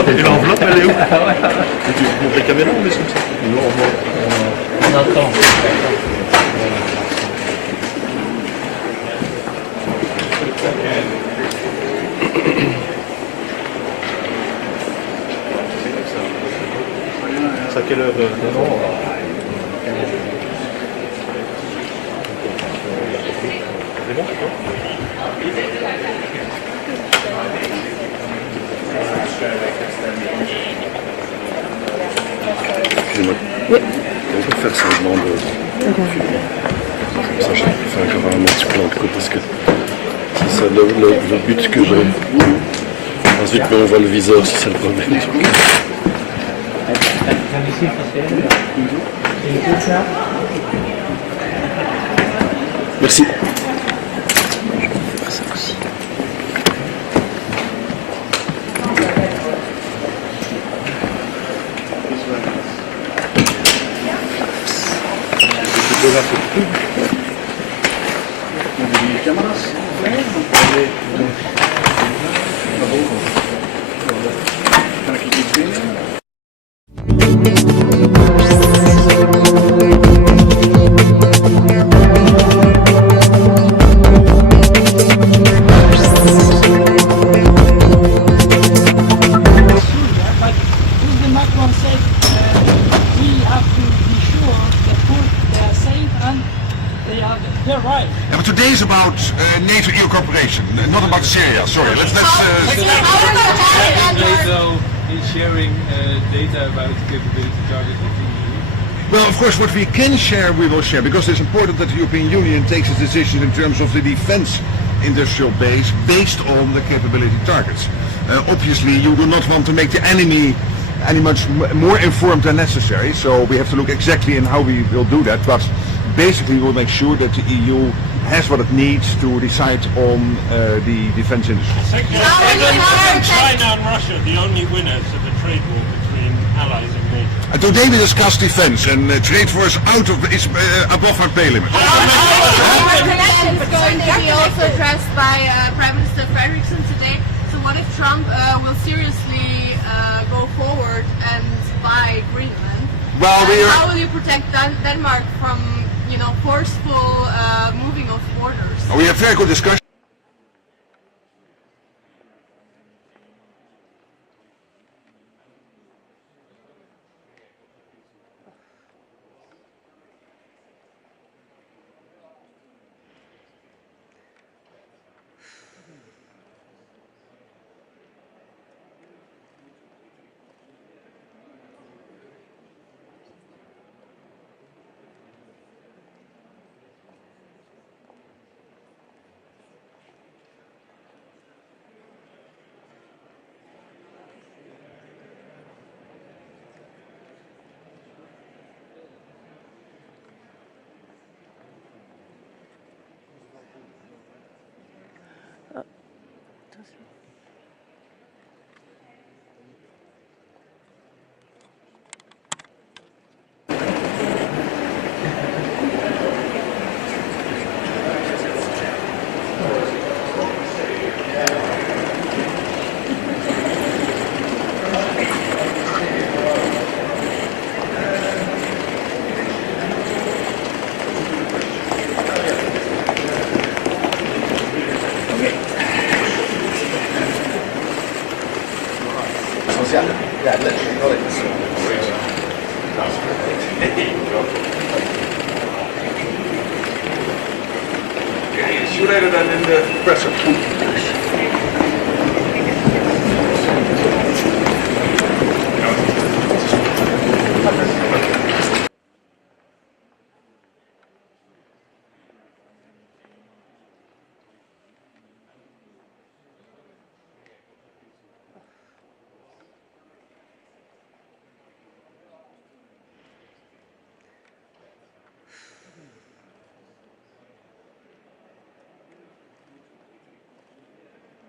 l'enveloppe, elle est où? Tu montres les caméras ou laisse comme ça? On attend. C'est à quelle heure? C'est bon? Excusez-moi. Oui. On peut faire semblant de... Ça, je fais encore un petit plan de côté parce que c'est ça le but que j'ai. Ensuite, on voit le viseur si c'est le problème. Merci. Je vais faire ça aussi. Yeah, but today is about NATO EU cooperation, not about Syria. Sorry, let's. NATO is sharing data about capability targets with the EU. Well, of course, what we can share, we will share, because it's important that the European Union takes its decision in terms of the defense industrial base based on the capability targets. Obviously, you do not want to make the enemy any much more informed than necessary, so we have to look exactly in how we will do that. But basically, we'll make sure that the EU has what it needs to decide on the defense industry. Isn't China and Russia the only winners of the trade war between allies and NATO? And today we discussed defense, and trade war is above our pay limit. It's going to be also addressed by Prime Minister Frederiksen today. So what if Trump will seriously go forward and buy Greenland? Well, how will you protect Denmark from, forceful moving of borders? we have very good discussion. Yeah, literally got it. See you later then in the presser.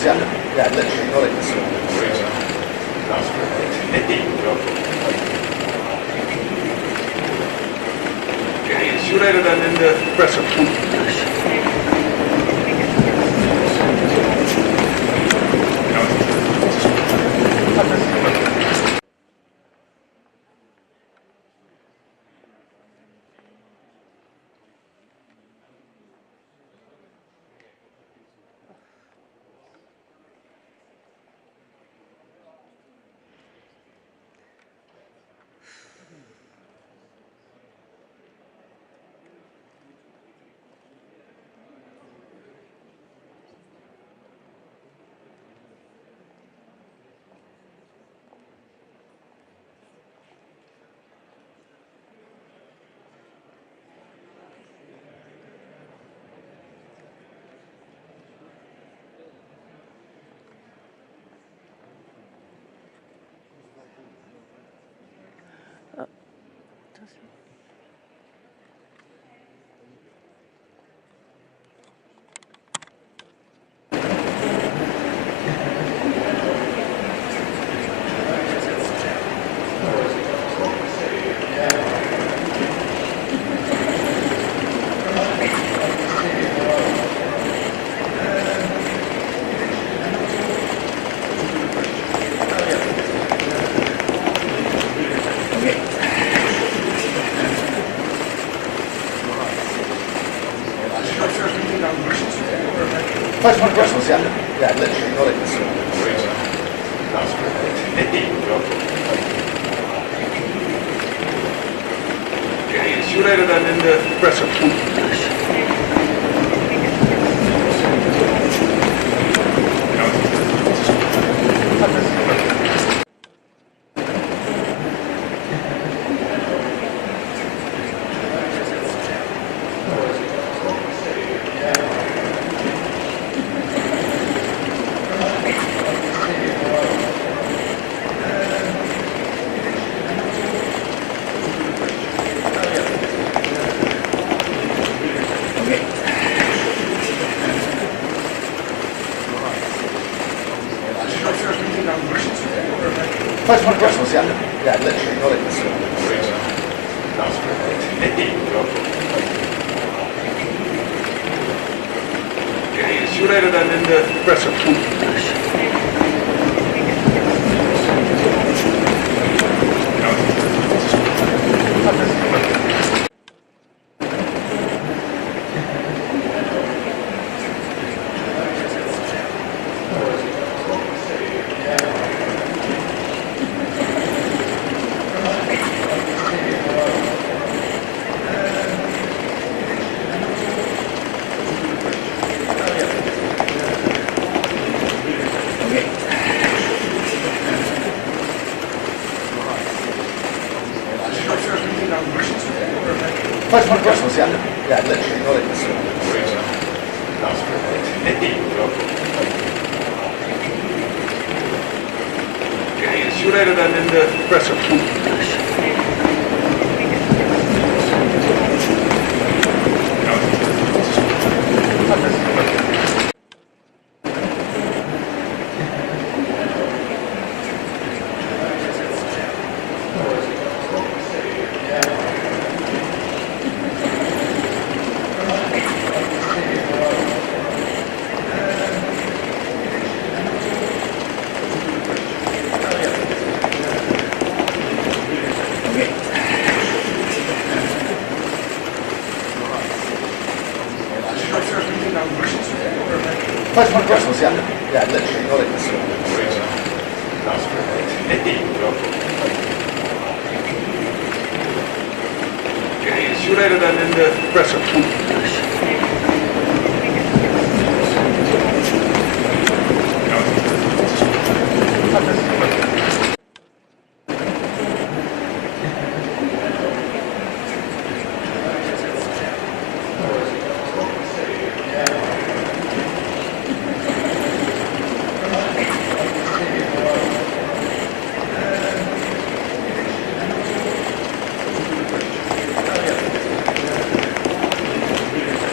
Yeah, literally, not even small. Okay, see you later then in the press room. First one Brussels, yeah. Yeah, literally, not even small. Okay, see you later then in the press room. First one Brussels, yeah. Yeah, literally, not even small. Okay, see you later then in the press room. First one Brussels, yeah. Yeah, literally, not even small. Okay, see you later then in the press room. First one Brussels, yeah. Yeah, literally, not even small. Okay, see you later then in the press room.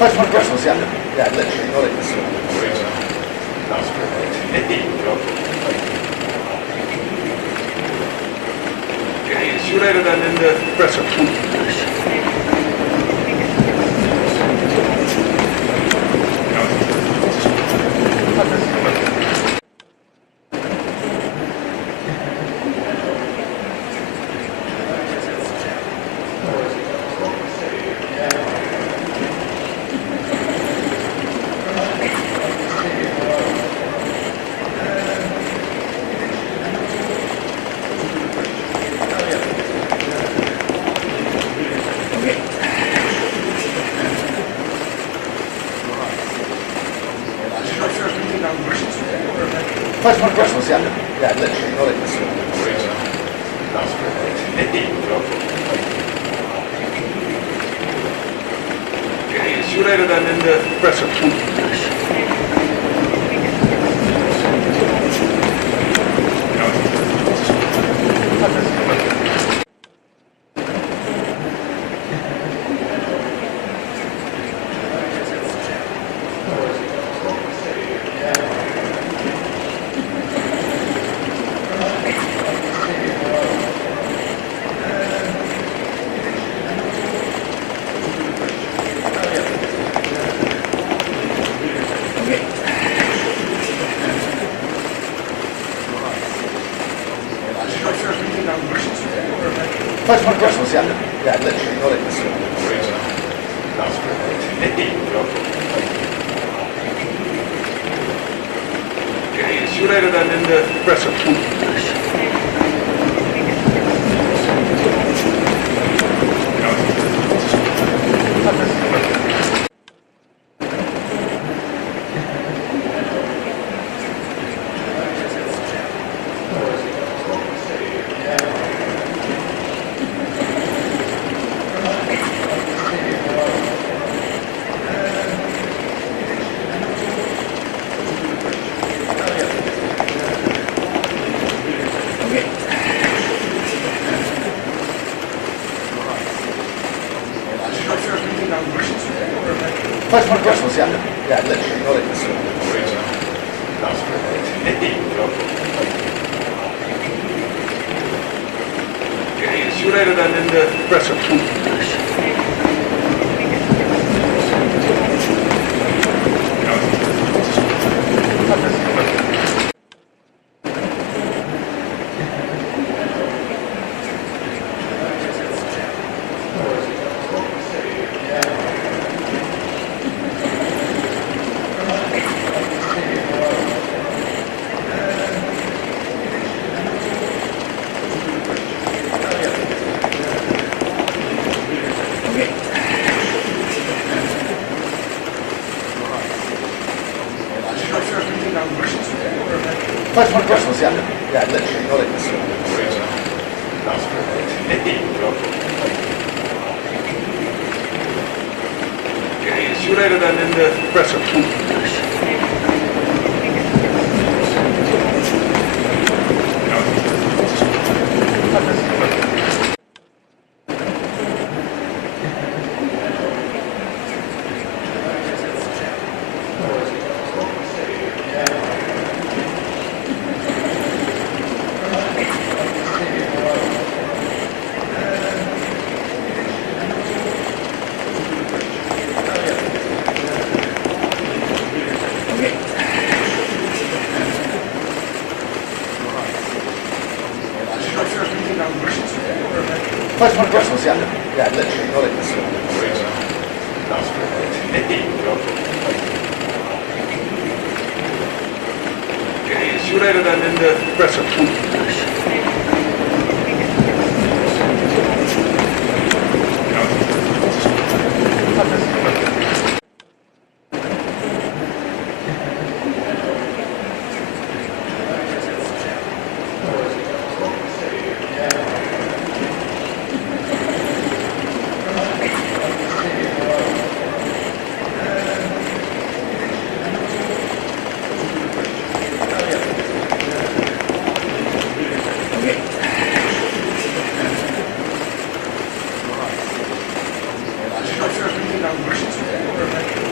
First one questions, yeah. Yeah, literally, not in this one. Okay, see you later then in the presser. First one questions, yeah. Yeah, literally, not in this one. Okay, see you later then in the presser. First one questions, yeah. Yeah, literally, not in this one. Okay, see you later then in the presser. First one questions, yeah. Yeah, literally, not in this one. Okay, see you later then in the presser. First one questions, yeah. Yeah, literally, not in this one. Okay, see you later then in the presser. First one questions, yeah. Yeah, literally, not in this one. Okay, see you later then in the presser.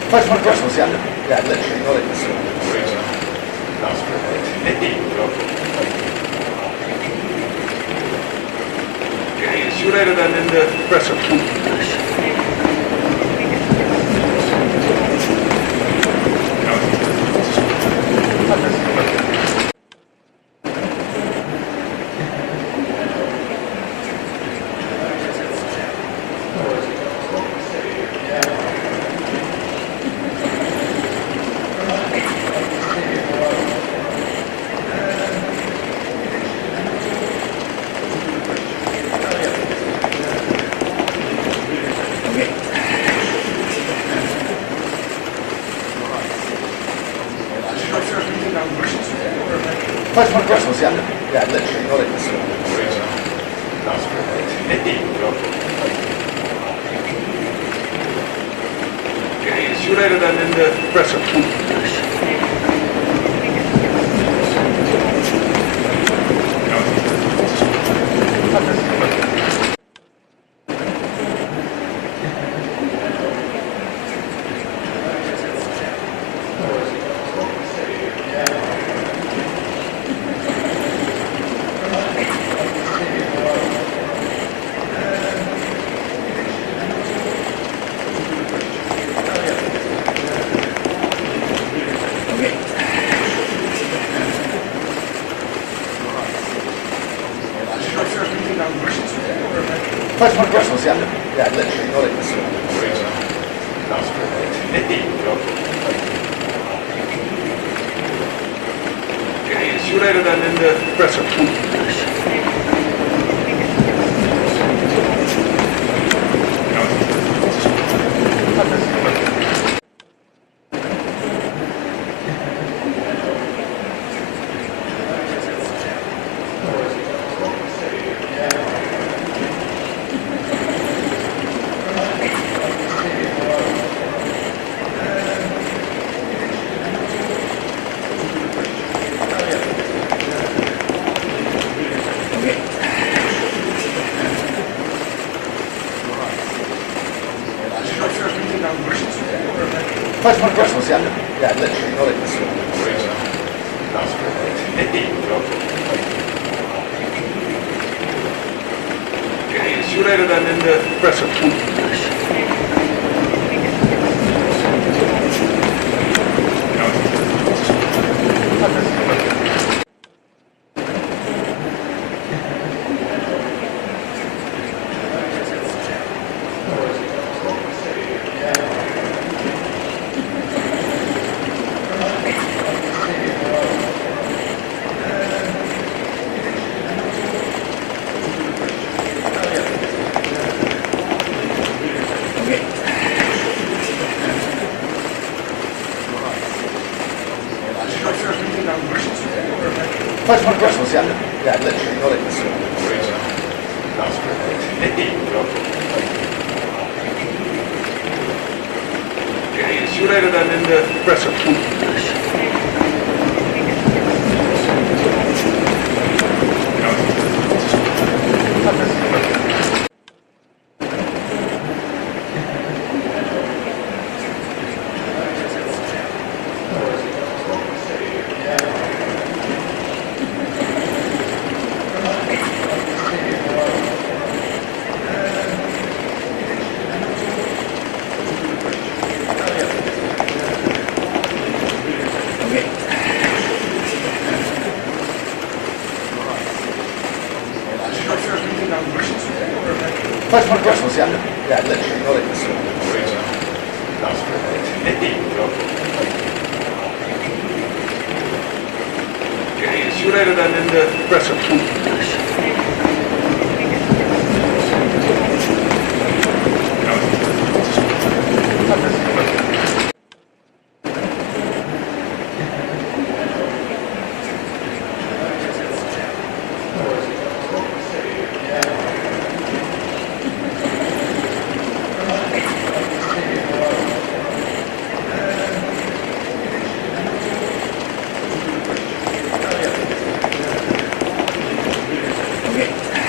First one, yeah. Yeah, literally, not in See you later then in the presser. First one, yeah. Yeah, literally, not in See you later then in the presser. First one, yeah. Yeah, literally, not in See you later then in the presser. First one, yeah. Yeah, literally, not in See you later then in the presser. First one, yeah. Yeah, literally, not in See you later then in the presser. First one, yeah. Yeah, literally, not in See you later then in the presser. Okay.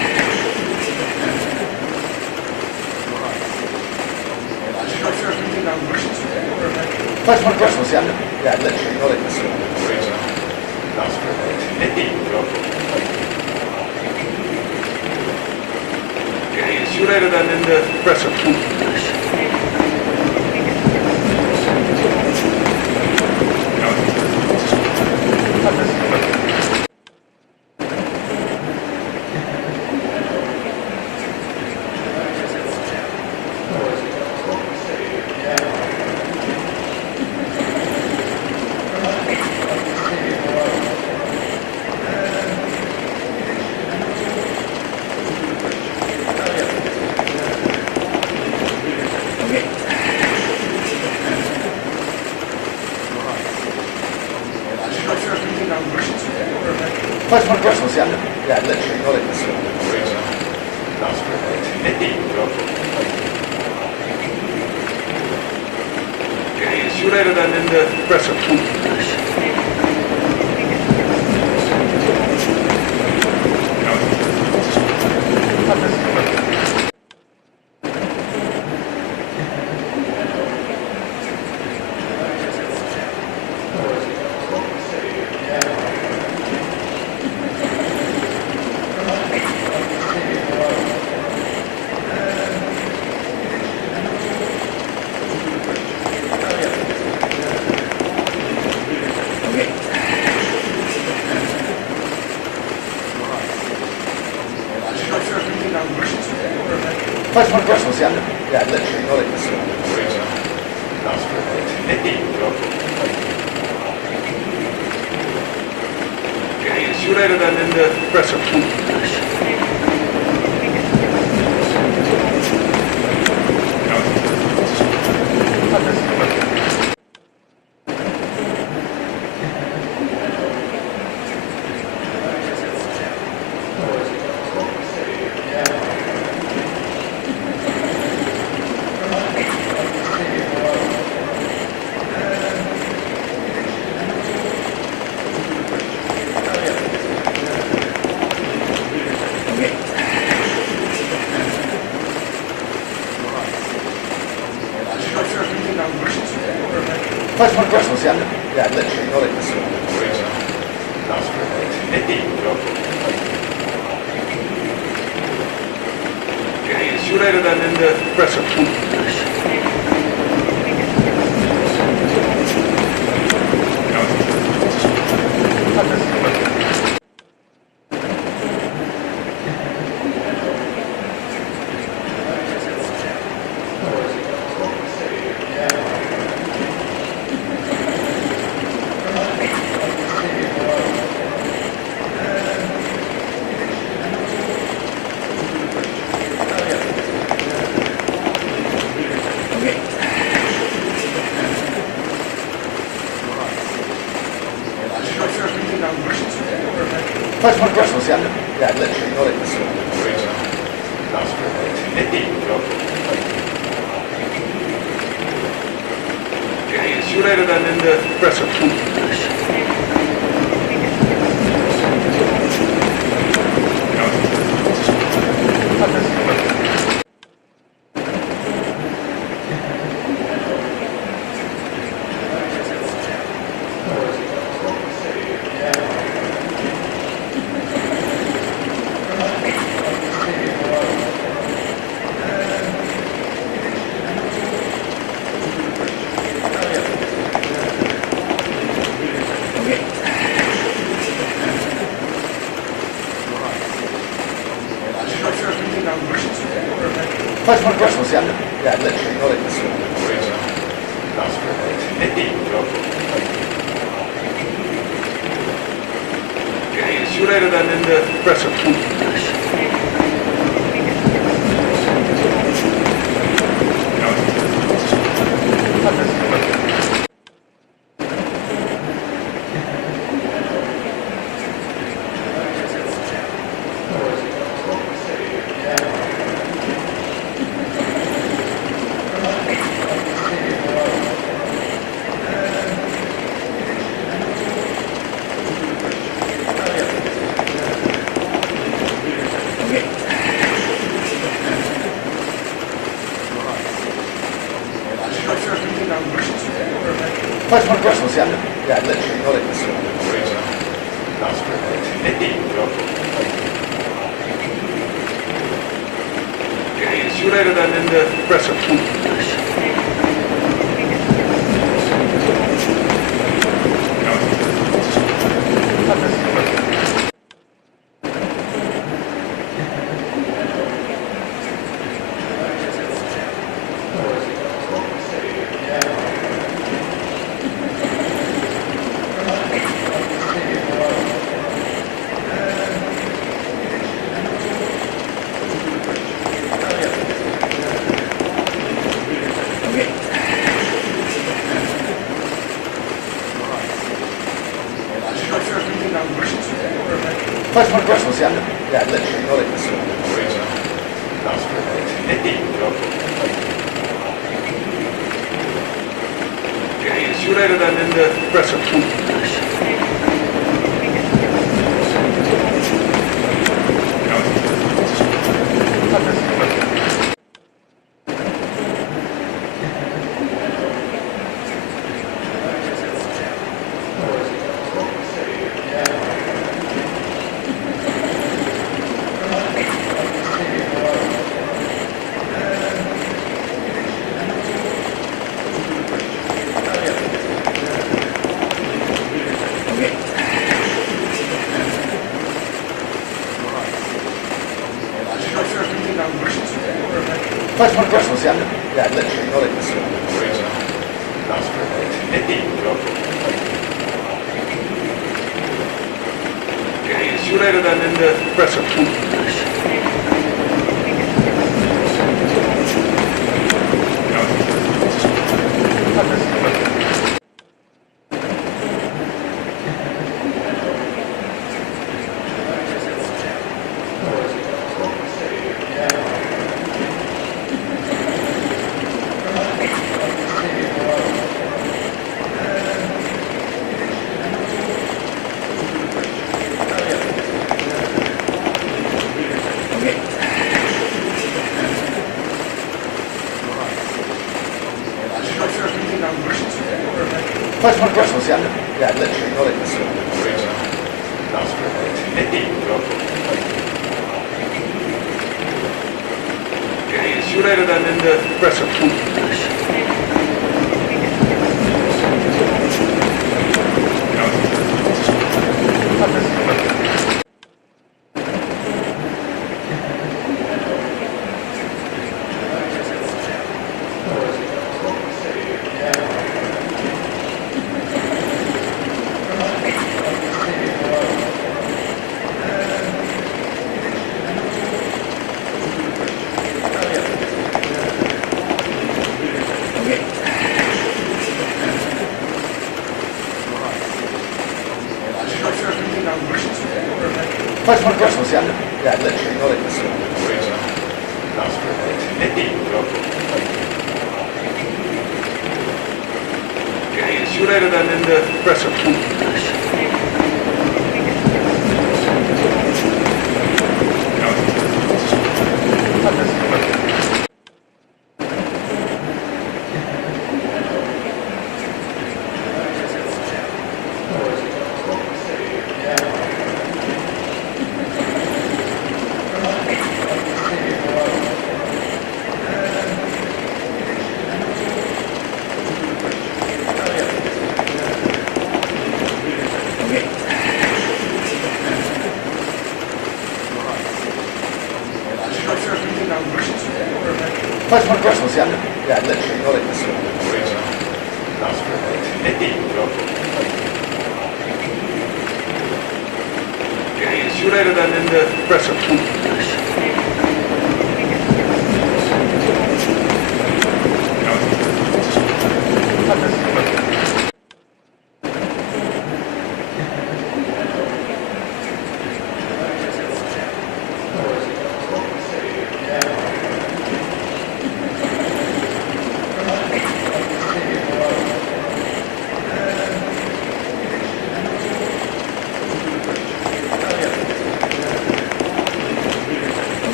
First one Christmas, yeah. Yeah, literally, not in this one. Okay, see you later then in the presser. First one Christmas, yeah. Yeah, literally, not in this one. Okay, see you later then in the presser. First one Christmas, yeah. Yeah, literally, not in this one. Okay, see you later then in the presser. First one Christmas, yeah. Yeah, literally, not in this one. Okay, see you later then in the presser. First one Christmas, yeah. Yeah, literally, not in this one. Okay, see you later then in the presser. First one Christmas, yeah. Yeah, literally, not in this one. Okay, see you later then in the presser. First one Christmas, yeah. First one, Brussels, yeah. Yeah, literally, not in this one. Okay, see you later then in the presser. First one, Brussels, yeah. Yeah, literally, not in this one. Okay, see you later then in the presser. First one, Brussels, yeah. Yeah, literally, not in this one. Okay, see you later then in the presser. First one, Brussels, yeah. Yeah, literally, not in this one. Okay, see you later then in the presser. First one, Brussels, yeah. Yeah, literally, not in this one. Okay, see you later then in the presser. First one, Brussels, yeah. Yeah, literally, not in this one. Okay, see you later then in the presser.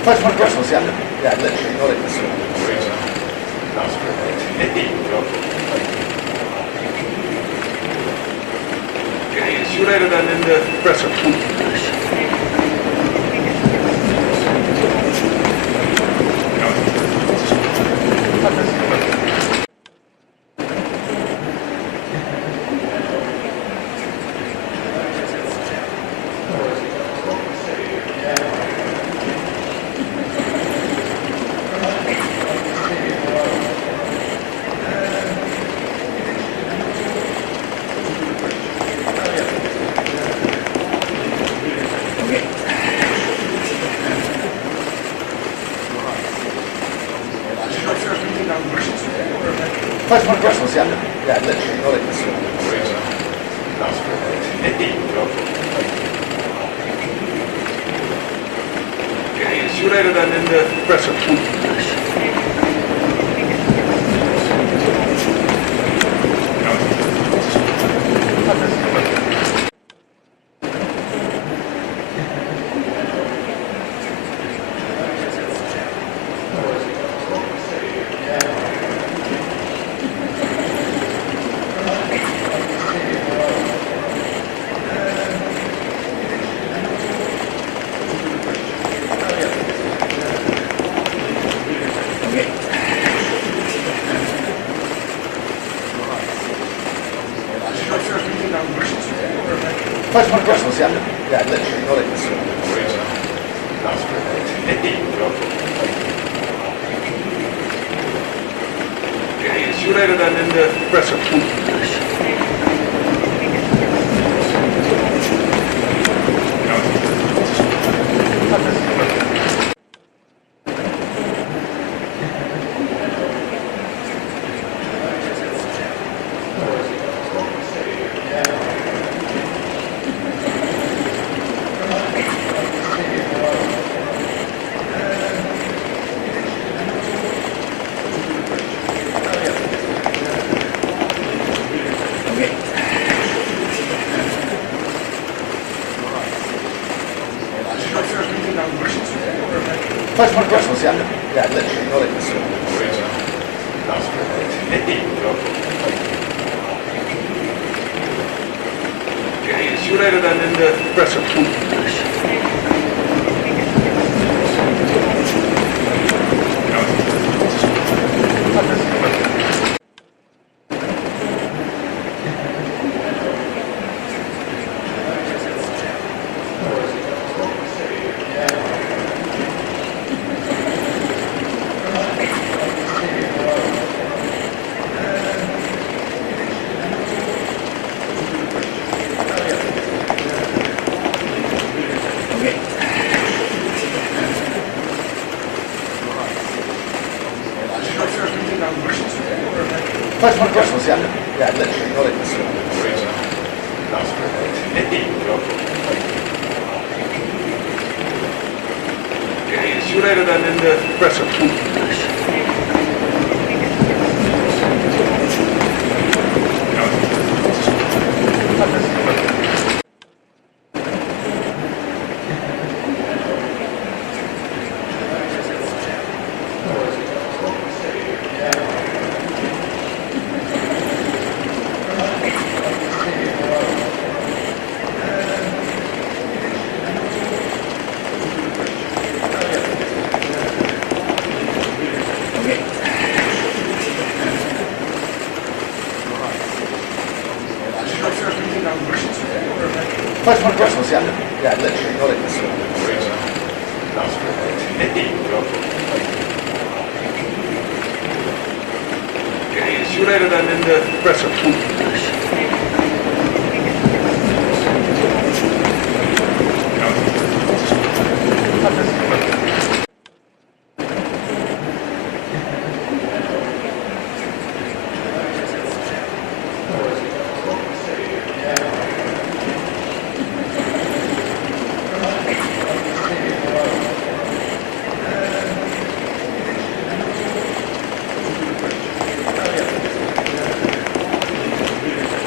First one questions, yeah. Yeah, literally, not in the swim. Okay, see you later then in the presser. First one questions, yeah. Yeah, literally, not in the swim. Okay, see you later then in the presser. First one questions, yeah. Yeah, literally, not in the swim. Okay, see you later then in the presser. First one questions, yeah. Yeah, literally, not in the swim. Okay, see you later then in the presser. First one questions, yeah. Yeah, literally, not in the swim. Okay, see you later then in the presser. First one questions, yeah. Yeah, literally, not in the swim. Okay, see you later then in the presser.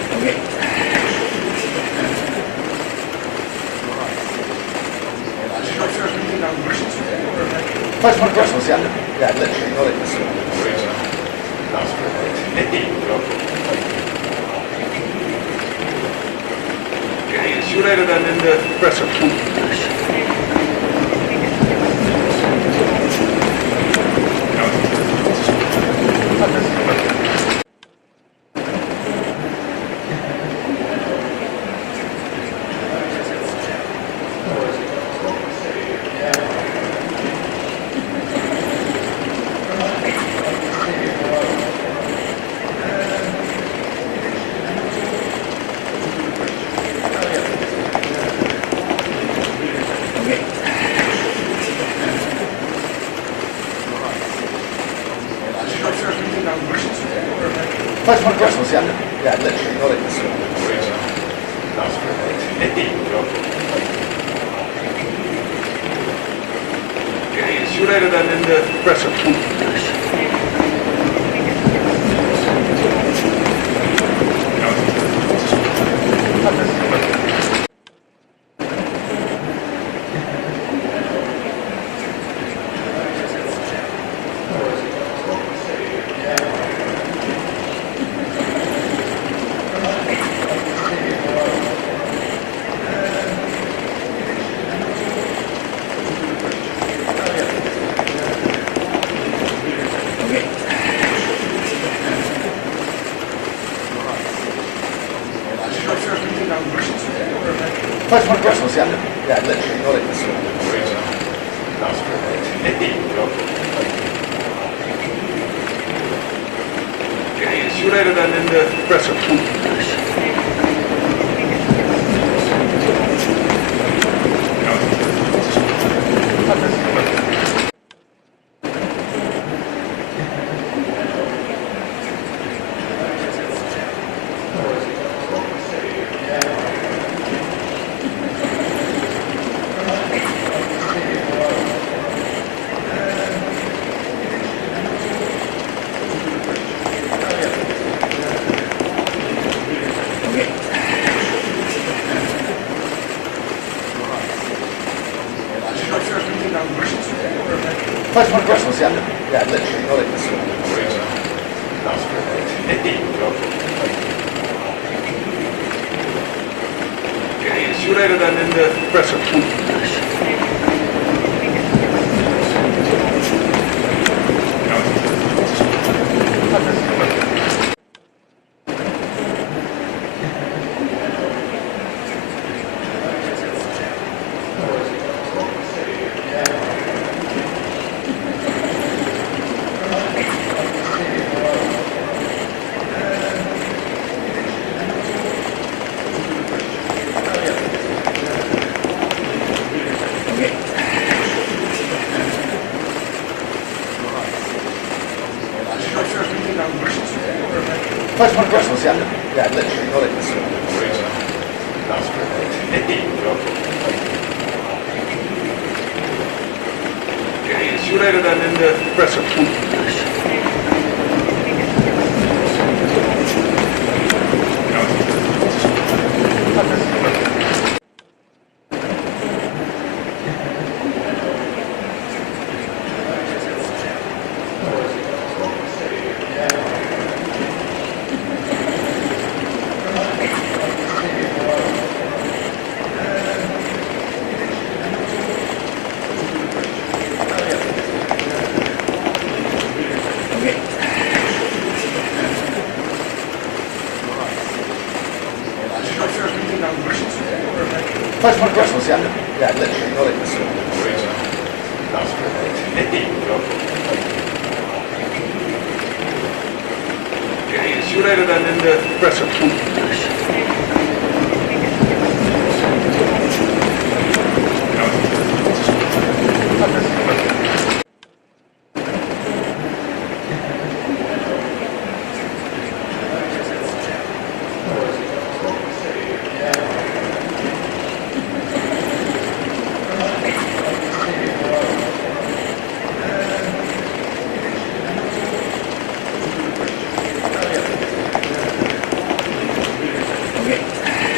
First one Brussels, yeah. Yeah, literally, not in the school. Okay, see you later then in the presser. First one Brussels, yeah. Yeah, literally, not in the school. Okay, see you later then in the presser. First one Brussels, yeah. Yeah, literally, not in the school. Okay, see you later then in the presser. First one Brussels, yeah. Yeah, literally, not in the school. Okay, see you later then in the presser. First one Brussels, yeah. Yeah, literally, not in the school. Okay, see you later then in the presser. First one Brussels, yeah. Yeah, literally, not in the school. Okay, see you later then in the presser.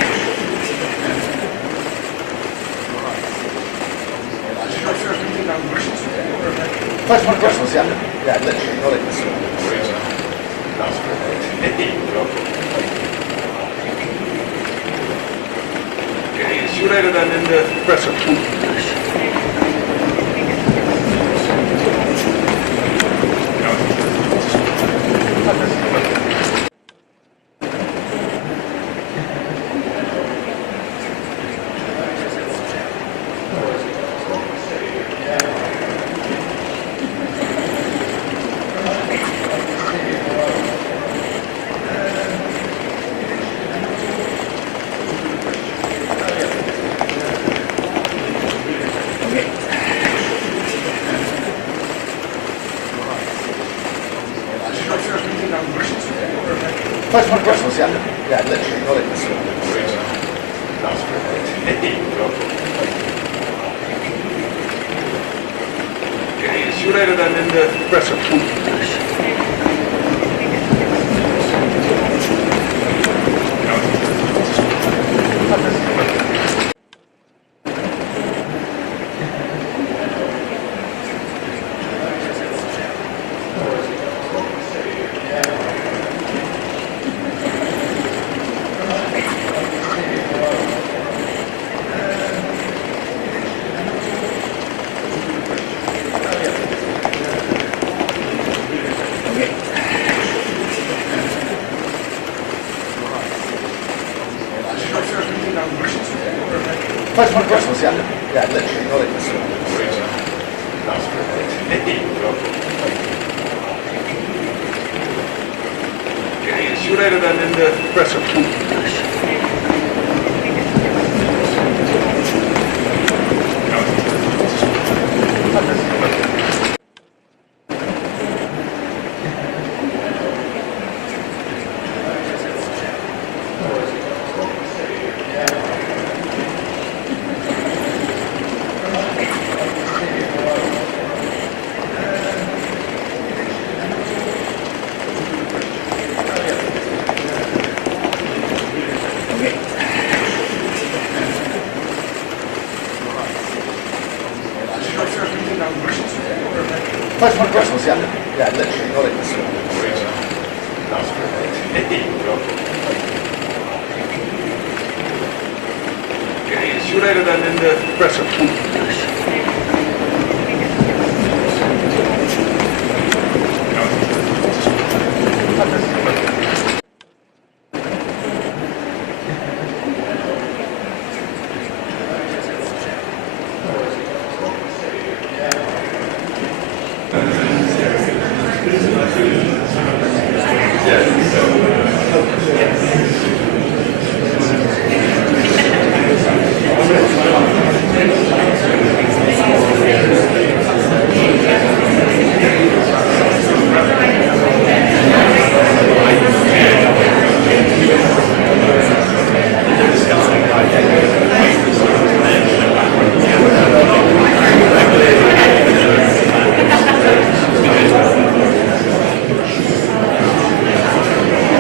First one, Christmas, yeah. Yeah, literally, not even Okay, see you later then in the presser. First one, Christmas, yeah. Yeah, literally, not even Okay, see you later then in the presser. First one, Christmas, yeah. Yeah, literally, not even Okay, see you later then in the presser. First one, Christmas, yeah. Yeah, literally, not even Okay, see you later then in the presser.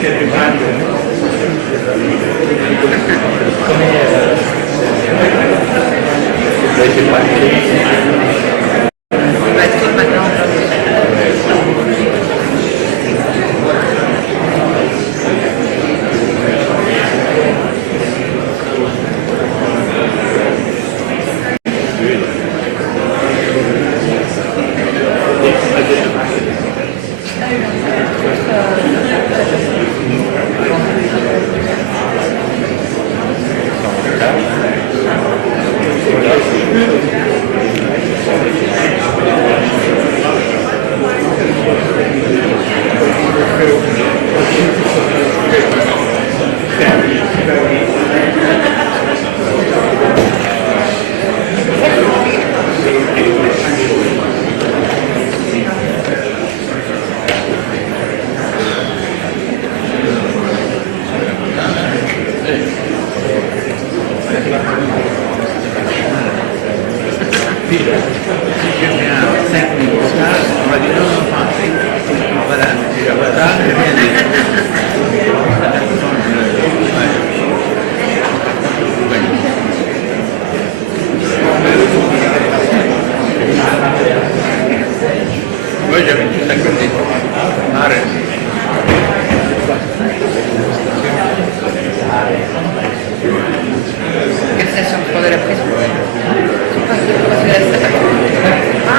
Che senso un potere preso?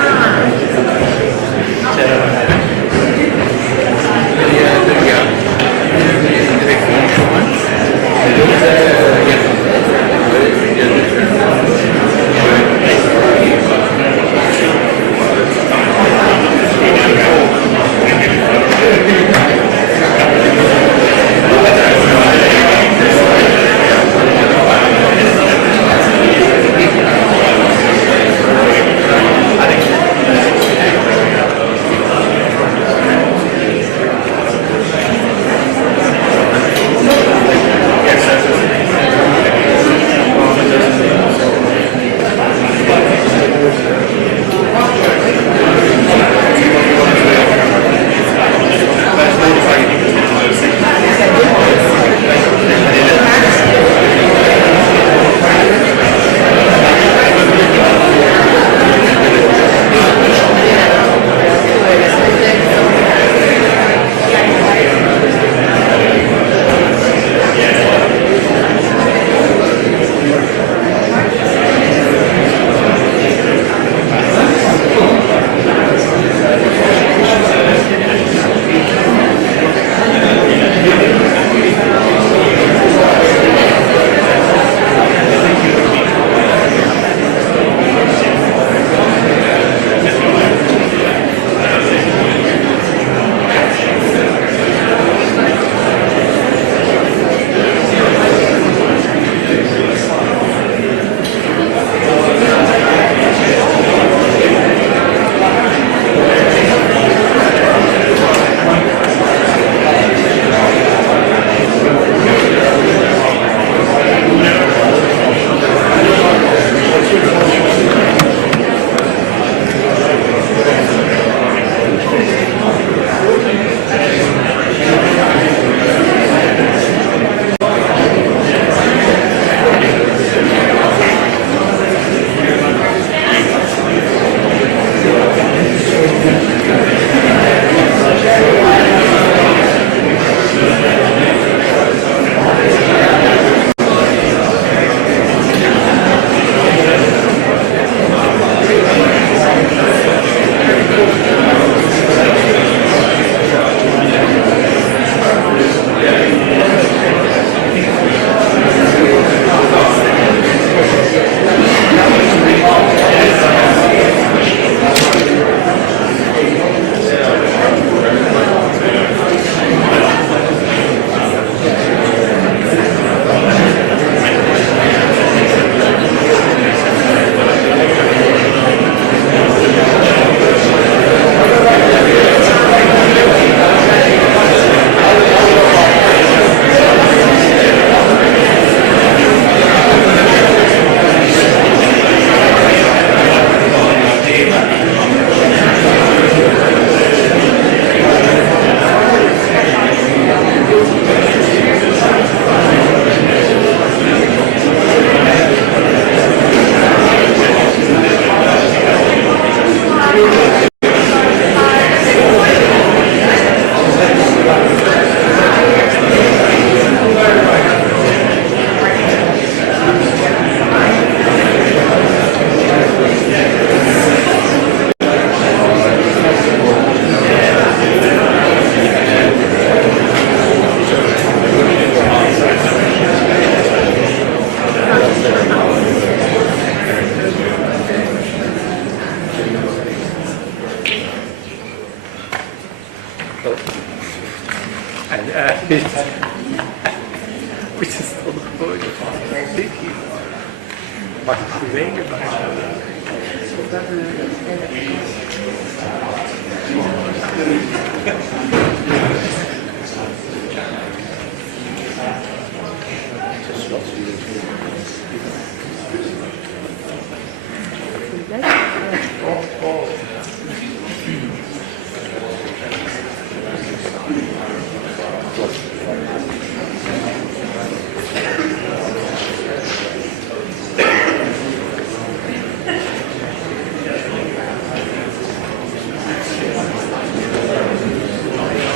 We just don't know. Thank you. Wat bewegen bij.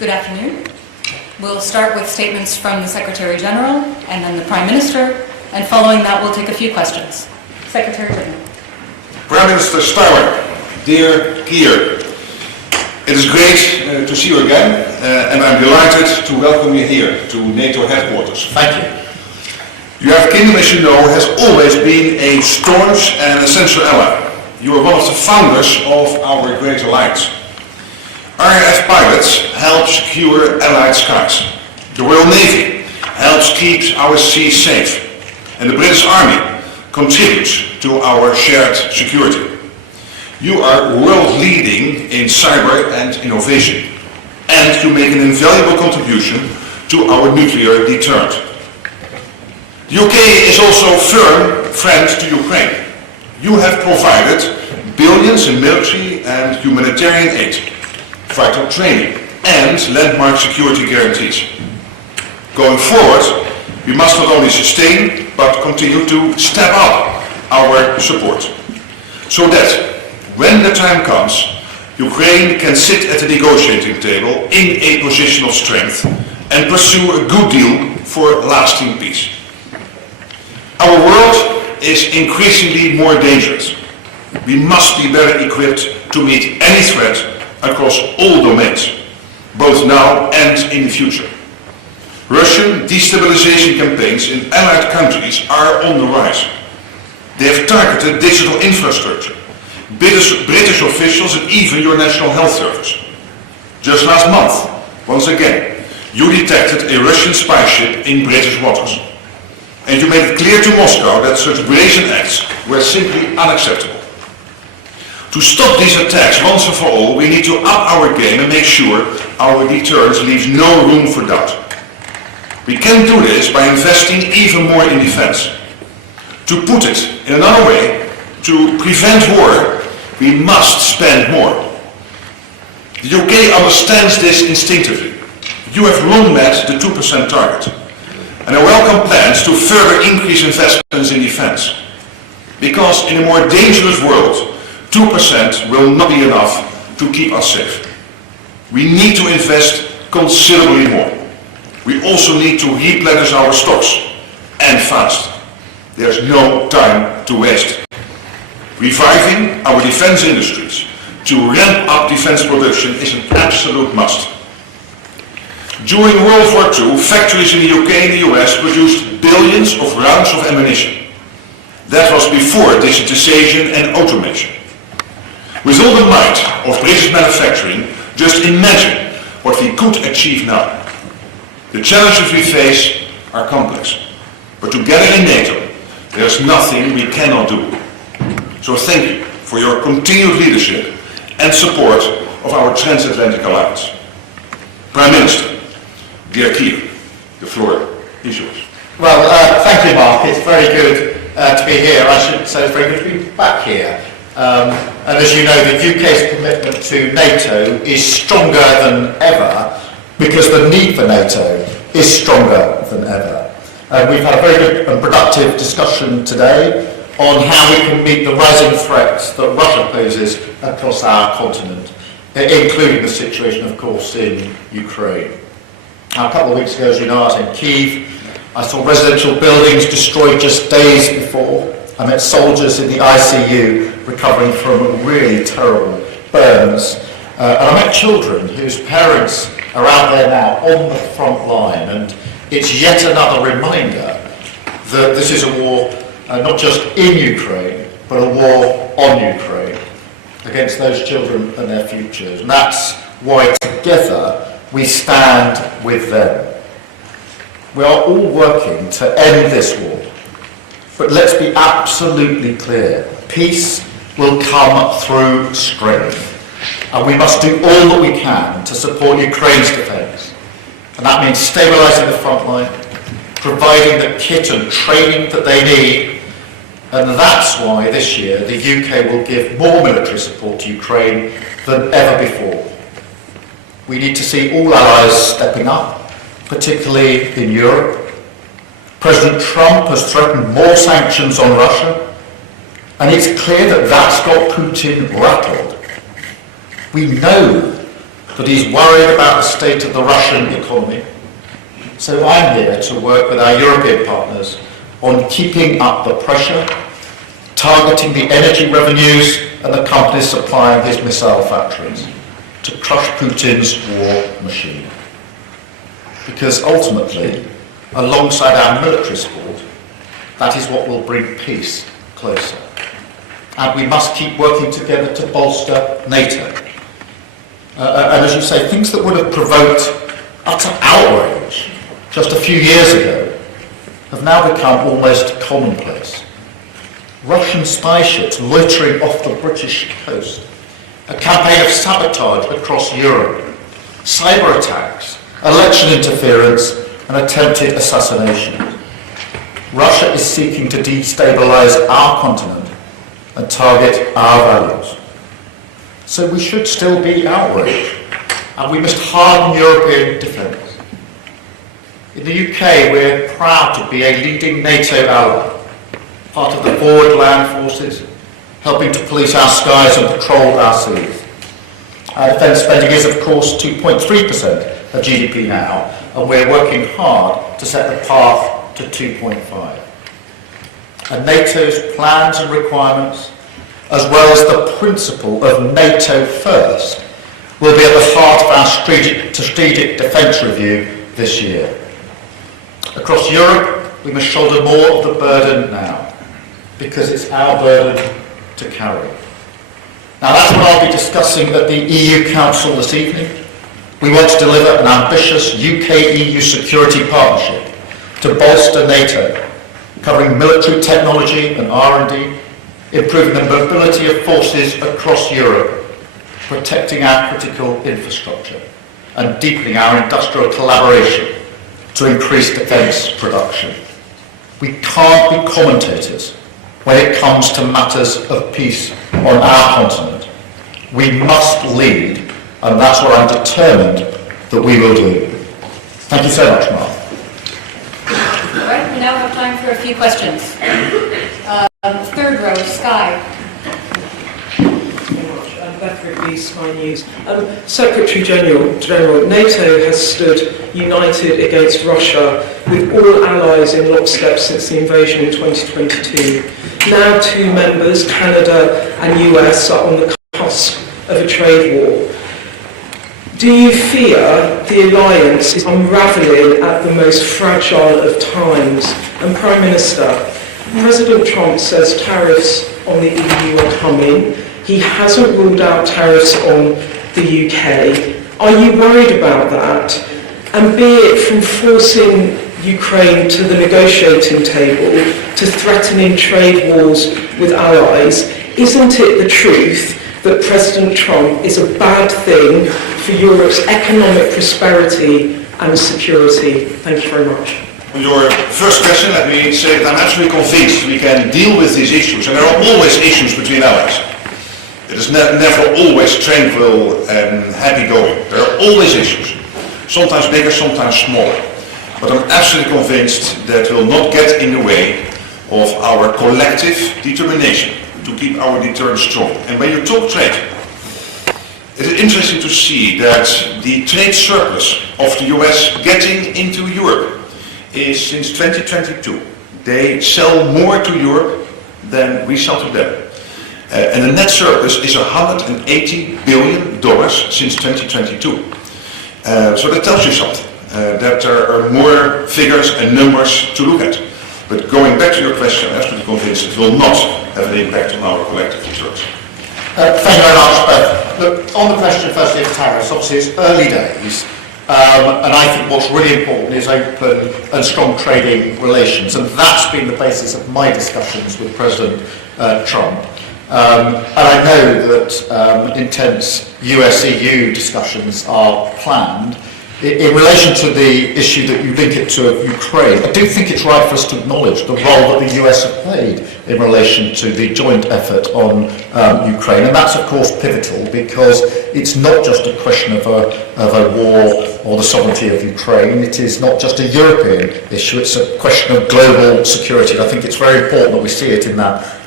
Good afternoon. We'll start with statements from the Secretary General and then the Prime Minister, and following that we'll take a few questions. Secretary General. Prime Minister Starmer, dear Keir, it is great to see you again, and I'm delighted to welcome you here to NATO headquarters. Thank you. The United Kingdom, as you know, has always been a staunch and essential ally. You are one of the founders of our great alliance. RAF pilots help secure Allied skies. The Royal Navy helps keep our seas safe. And the British Army contributes to our shared security. You are world-leading in cyber and innovation. And you make an invaluable contribution to our nuclear deterrent. The UK is also a firm friend to Ukraine. You have provided billions in military and humanitarian aid, vital training and landmark security guarantees. Going forward, we must not only sustain but continue to step up our support, so that when the time comes, Ukraine can sit at the negotiating table in a position of strength and pursue a good deal for lasting peace. Our world is increasingly more dangerous. We must be better equipped to meet any threat across all domains, both now and in the future. Russian destabilization campaigns in allied countries are on the rise. They have targeted digital infrastructure, British officials and even your National Health Service. Just last month, once again, you detected a Russian spy ship in British waters. And you made it clear to Moscow that such brazen acts were simply unacceptable. To stop these attacks once and for all, we need to up our game and make sure our deterrence leaves no room for doubt. We can do this by investing even more in defense. To put it in another way, to prevent war, we must spend more. The UK understands this instinctively. You have long met the 2% target. And I welcome plans to further increase investments in defense. Because in a more dangerous world, 2% will not be enough to keep us safe. We need to invest considerably more. We also need to replenish our stocks, and fast. There's no time to waste. Reviving our defense industries to ramp up defense production is an absolute must. During World War II, factories in the UK and the US produced billions of rounds of ammunition. That was before digitization and automation. With all the might of British manufacturing, just imagine what we could achieve now. The challenges we face are complex, but together in NATO, there's nothing we cannot do. So thank you for your continued leadership and support of our transatlantic alliance. Prime Minister, dear Keir, the floor is yours. Well, thank you, Mark. It's very good to be here. I should say it's very good to be back here. And as you know, the UK's commitment to NATO is stronger than ever because the need for NATO is stronger than ever. We've had a very good and productive discussion today on how we can meet the rising threats that Russia poses across our continent, including the situation, of course, in Ukraine. Now, a couple of weeks ago, as you know, I was in Kyiv. I saw residential buildings destroyed just days before. I met soldiers in the ICU recovering from really terrible burns. And I met children whose parents are out there now on the front line. And it's yet another reminder that this is a war not just in Ukraine, but a war on Ukraine against those children and their futures. And that's why together we stand with them. We are all working to end this war. But let's be absolutely clear. Peace will come through strength. And we must do all that we can to support Ukraine's defence. And that means stabilising the front line, providing the kit and training that they need. And that's why this year the UK will give more military support to Ukraine than ever before. We need to see all allies stepping up, particularly in Europe. President Trump has threatened more sanctions on Russia, and it's clear that that's got Putin rattled. We know but he's worried about the state of the Russian economy. So I'm here to work with our European partners on keeping up the pressure, targeting the energy revenues and the companies supplying his missile factories to crush Putin's war machine. Because ultimately, alongside our military support, that is what will bring peace closer. And we must keep working together to bolster NATO. And as you say, things that would have provoked utter outrage just a few years ago have now become almost commonplace. Russian spy ships loitering off the British coast, a campaign of sabotage across Europe, cyber attacks, election interference and attempted assassination. Russia is seeking to destabilise our continent and target our values. So we should still be outraged, and we must harden European defence. In the UK, we're proud to be a leading NATO ally, part of the forward land forces, helping to police our skies and patrol our seas. Our defence spending is, of course, 2.3% of GDP now, and we're working hard to set the path to 2.5. And NATO's plans and requirements, as well as the principle of NATO first, will be at the heart of our strategic defence review this year. Across Europe, we must shoulder more of the burden now, because it's our burden to carry. Now that's what I'll be discussing at the EU Council this evening. We want to deliver an ambitious UK-EU security partnership to bolster NATO, covering military technology and R&D, improving the mobility of forces across Europe, protecting our critical infrastructure, and deepening our industrial collaboration to increase defence production. We can't be commentators when it comes to matters of peace on our continent. We must lead, and that's what I'm determined that we will do. Thank you so much, Mark. All right, we now have time for a few questions. Third row, Sky. Sky News. Secretary General, NATO has stood united against Russia with all allies in lockstep since the invasion in 2022. Now two members, Canada and US, are on the cusp of a trade war. Do you fear the alliance is unravelling at the most fragile of times? And Prime Minister, President Trump says tariffs on the EU are coming. He hasn't ruled out tariffs on the UK. Are you worried about that? And be it from forcing Ukraine to the negotiating table to threatening trade wars with allies, isn't it the truth that President Trump is a bad thing for Europe's economic prosperity and security? Thank you very much. On your first question, let me say that I'm absolutely convinced we can deal with these issues, and there are always issues between allies. It is never always tranquil and happy-going. There are always issues, sometimes bigger, sometimes smaller. But I'm absolutely convinced that will not get in the way of our collective determination to keep our deterrence strong. And when you talk trade, it is interesting to see that the trade surplus of the US getting into Europe is since 2022. They sell more to Europe than we sell to them. And the net surplus is $180 billion since 2022. So that tells you something, that there are more figures and numbers to look at. But going back to your question, I'm absolutely convinced it will not have an impact on our collective deterrence. Thank you very much. Look, on the question firstly of tariffs, obviously it's early days, and I think what's really important is open and strong trading relations, and that's been the basis of my discussions with President Trump. And I know that intense US-EU discussions are planned. In relation to the issue that you link it to Ukraine, I do think it's right for us to acknowledge the role that the US have played in relation to the joint effort on Ukraine, and that's of course pivotal because it's not just a question of a war or the sovereignty of Ukraine. It is not just a European issue, it's a question of global security. And I think it's very important that we see it in that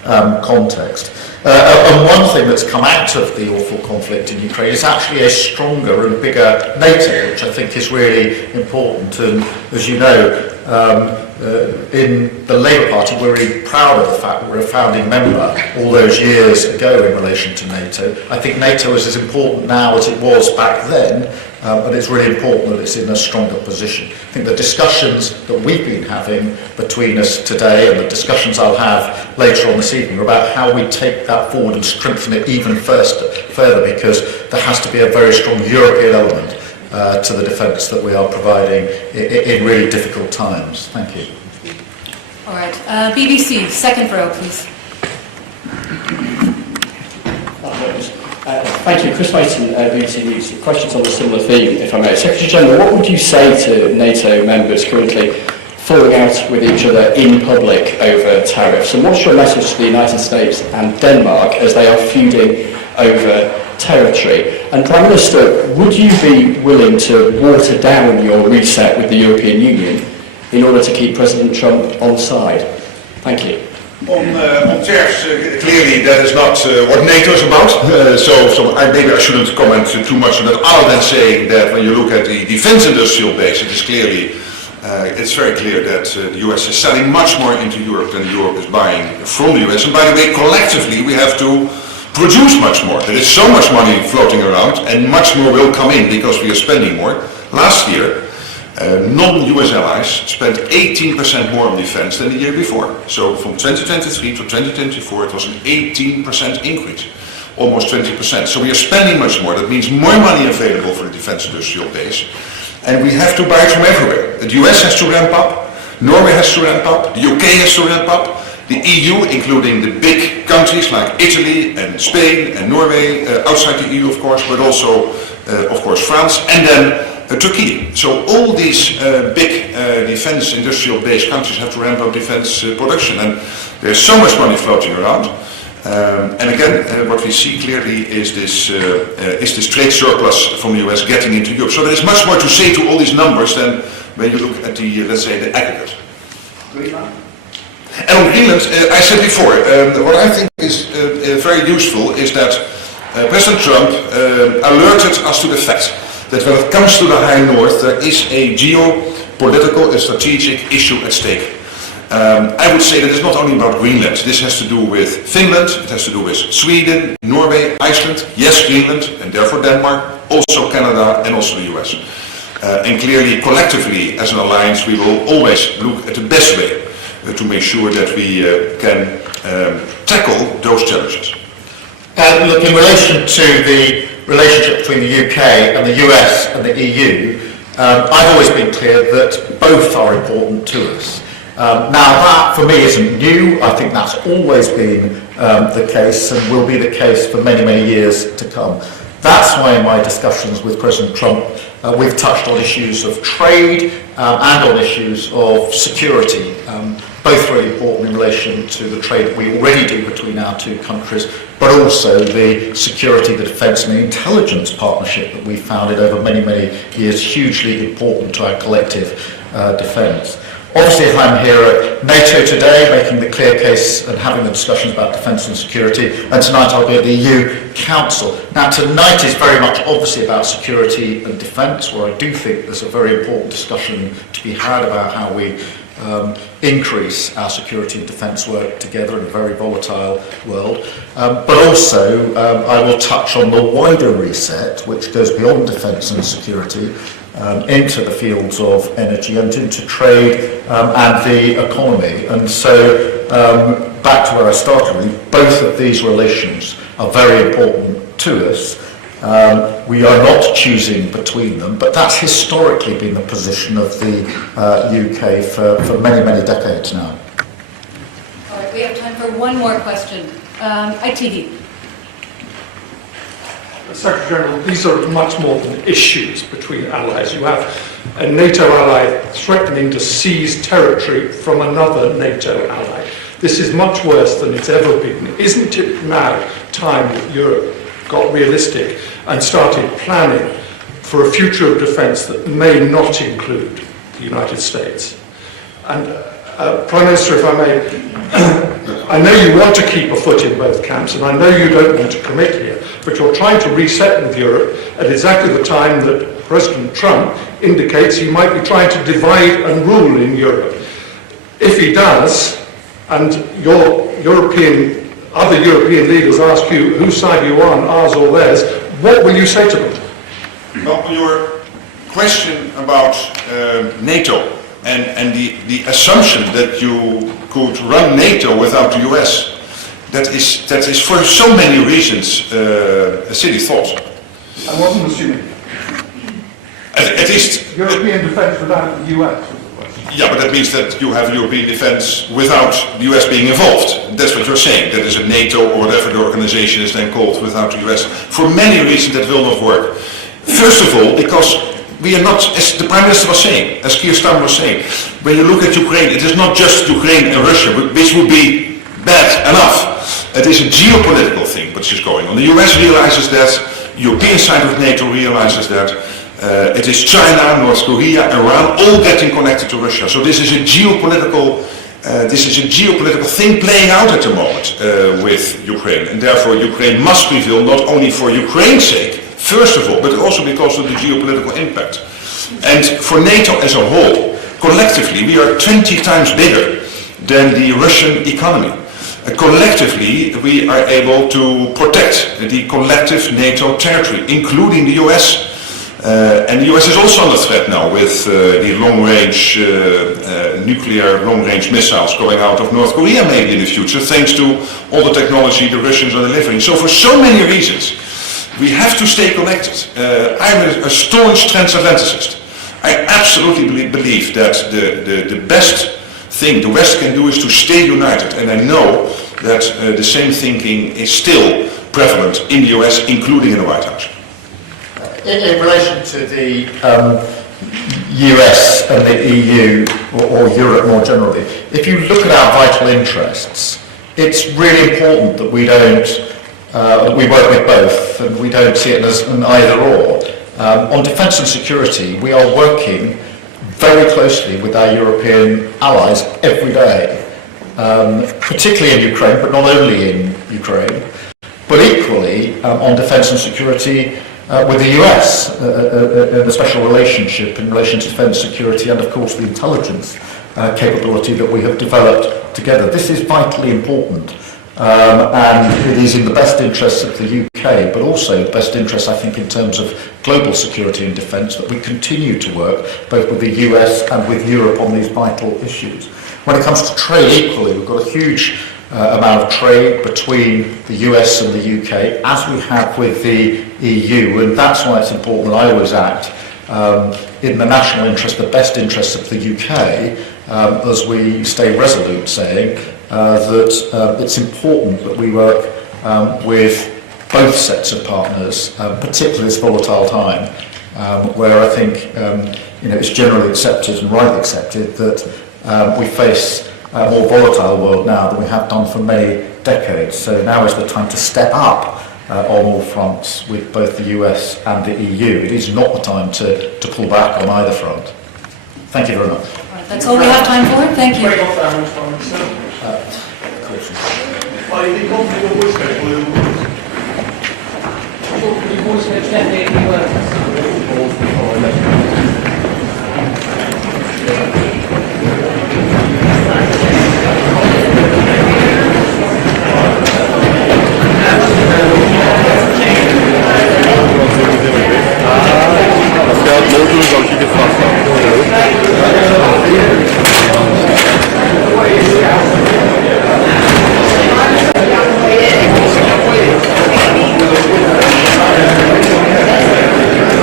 context. And one thing that's come out of the awful conflict in Ukraine is actually a stronger and bigger NATO, which I think is really important. And as you know, in the Labour Party, we're really proud of the fact that we're a founding member all those years ago in relation to NATO. I think NATO is as important now as it was back then, but it's really important that it's in a stronger position. I think the discussions that we've been having between us today and the discussions I'll have later on this evening are about how we take that forward and strengthen it even further, because there has to be a very strong European element to the defence that we are providing in really difficult times. Thank you. All right. BBC, second row, please. Thank you. Chris Mason, BBC News. Questions on a similar theme, if I may. Secretary General, what would you say to NATO members currently falling out with each other in public over tariffs? And what's your message to the United States and Denmark as they are feuding over territory? And Prime Minister, would you be willing to water down your reset with the European Union in order to keep President Trump on side? Thank you. On tariffs, clearly that is not what NATO is about. Maybe I shouldn't comment too much on that, other than saying that when you look at the defense industrial base, it is clearly, it's very clear that the US is selling much more into Europe than Europe is buying from the US. And by the way, collectively we have to produce much more. There is so much money floating around, and much more will come in because we are spending more. Last year, non-US allies spent 18% more on defense than the year before. So from 2023 to 2024 it was an 18% increase, almost 20%. So we are spending much more. That means more money available for the defense industrial base, and we have to buy from everywhere. The US has to ramp up, Norway has to ramp up, the UK has to ramp up, the EU, including the big countries like Italy and Spain and Norway, outside the EU of course, but also of course France, and then Turkey. So all these big defense industrial based countries have to ramp up defense production, and there's so much money floating around. And again, what we see clearly is this trade surplus from the US getting into Europe. So there is much more to say to all these numbers than when you look at the, let's say, the aggregate. Greenland? And on Greenland, I said before, what I think is very useful is that President Trump alerted us to the fact that when it comes to the High North, there is a geopolitical and strategic issue at stake. I would say that it's not only about Greenland. This has to do with Finland, it has to do with Sweden, Norway, Iceland, yes, Greenland, and therefore Denmark, also Canada, and also the US. And clearly, collectively, as an alliance, we will always look at the best way to make sure that we can tackle those challenges. Look, in relation to the relationship between the UK and the US and the EU, I've always been clear that both are important to us. Now that for me isn't new. I think that's always been the case and will be the case for many, many years to come. That's why in my discussions with President Trump we've touched on issues of trade and on issues of security, both really important in relation to the trade that we already do between our two countries, but also the security, the defence and the intelligence partnership that we've founded over many, many years, hugely important to our collective defence. Obviously, I'm here at NATO today, making the clear case and having the discussions about defence and security, and tonight I'll be at the EU Council. Now, tonight is very much obviously about security and defence, where I do think there's a very important discussion to be had about how we increase our security and defence work together in a very volatile world. But also, I will touch on the wider reset, which goes beyond defence and security, into the fields of energy and into trade and the economy. And so, back to where I started, really, both of these relations are very important to us. We are not choosing between them, but that's historically been the position of the UK for many, many decades now. All right, we have time for one more question. ITV. Secretary General, these are much more than issues between allies. You have a NATO ally threatening to seize territory from another NATO ally. This is much worse than it's ever been. Isn't it now time that Europe got realistic and started planning for a future of defence that may not include the United States? And Prime Minister, if I may, I know you want to keep a foot in both camps, and I know you don't want to commit here, but you're trying to reset with Europe at exactly the time that President Trump indicates he might be trying to divide and rule in Europe. If he does, and other European leaders ask you whose side you are on, ours or theirs, what will you say to them? Well, your question about NATO and the assumption that you could run NATO without the US, that is for so many reasons a silly thought. I wasn't assuming. At least European defence without the US. Yeah, but that means that you have European defence without the US being involved. That's what you're saying. That is a NATO or whatever the organization is then called without the US. For many reasons that will not work. First of all, because we are not, as the Prime Minister was saying, as Keir Starmer was saying, when you look at Ukraine, it is not just Ukraine and Russia, which would be bad enough. It is a geopolitical thing which is going on. The US realizes that, the European side of NATO realizes that. It is China, North Korea, Iran, all getting connected to Russia. So this is a geopolitical thing playing out at the moment with Ukraine, and therefore Ukraine must prevail not only for Ukraine's sake, first of all, but also because of the geopolitical impact. And for NATO as a whole, collectively, we are 20 times bigger than the Russian economy. Collectively, we are able to protect the collective NATO territory, including the US. And the US is also under threat now with the long-range nuclear long-range missiles going out of North Korea maybe in the future, thanks to all the technology the Russians are delivering. So for so many reasons, we have to stay connected. I'm a staunch transatlanticist. I absolutely believe that the best thing the West can do is to stay united, and I know that the same thinking is still prevalent in the US, including in the White House. In relation to the US and the EU, or Europe more generally, if you look at our vital interests, it's really important that we work with both, and we don't see it as an either or. On defence and security, we are working very closely with our European allies every day, particularly in Ukraine, but not only in Ukraine, but equally on defence and security with the US, a special relationship in relation to defence, security, and of course the intelligence capability that we have developed together. This is vitally important, and it is in the best interests of the UK, but also the best interests, I think, in terms of global security and defence, that we continue to work both with the US and with Europe on these vital issues. When it comes to trade, equally, we've got a huge amount of trade between the US and the UK, as we have with the EU, and that's why it's important that I always act in the national interest, the best interests of the UK, as we stay resolute saying that it's important that we work with both sets of partners, particularly this volatile time, where I think it's generally accepted and rightly accepted that we face a more volatile world now than we have done for many decades. So now is the time to step up on all fronts with both the US and the EU. It is not the time to pull back on either front. Thank you very much. That's all we have time for. Thank you.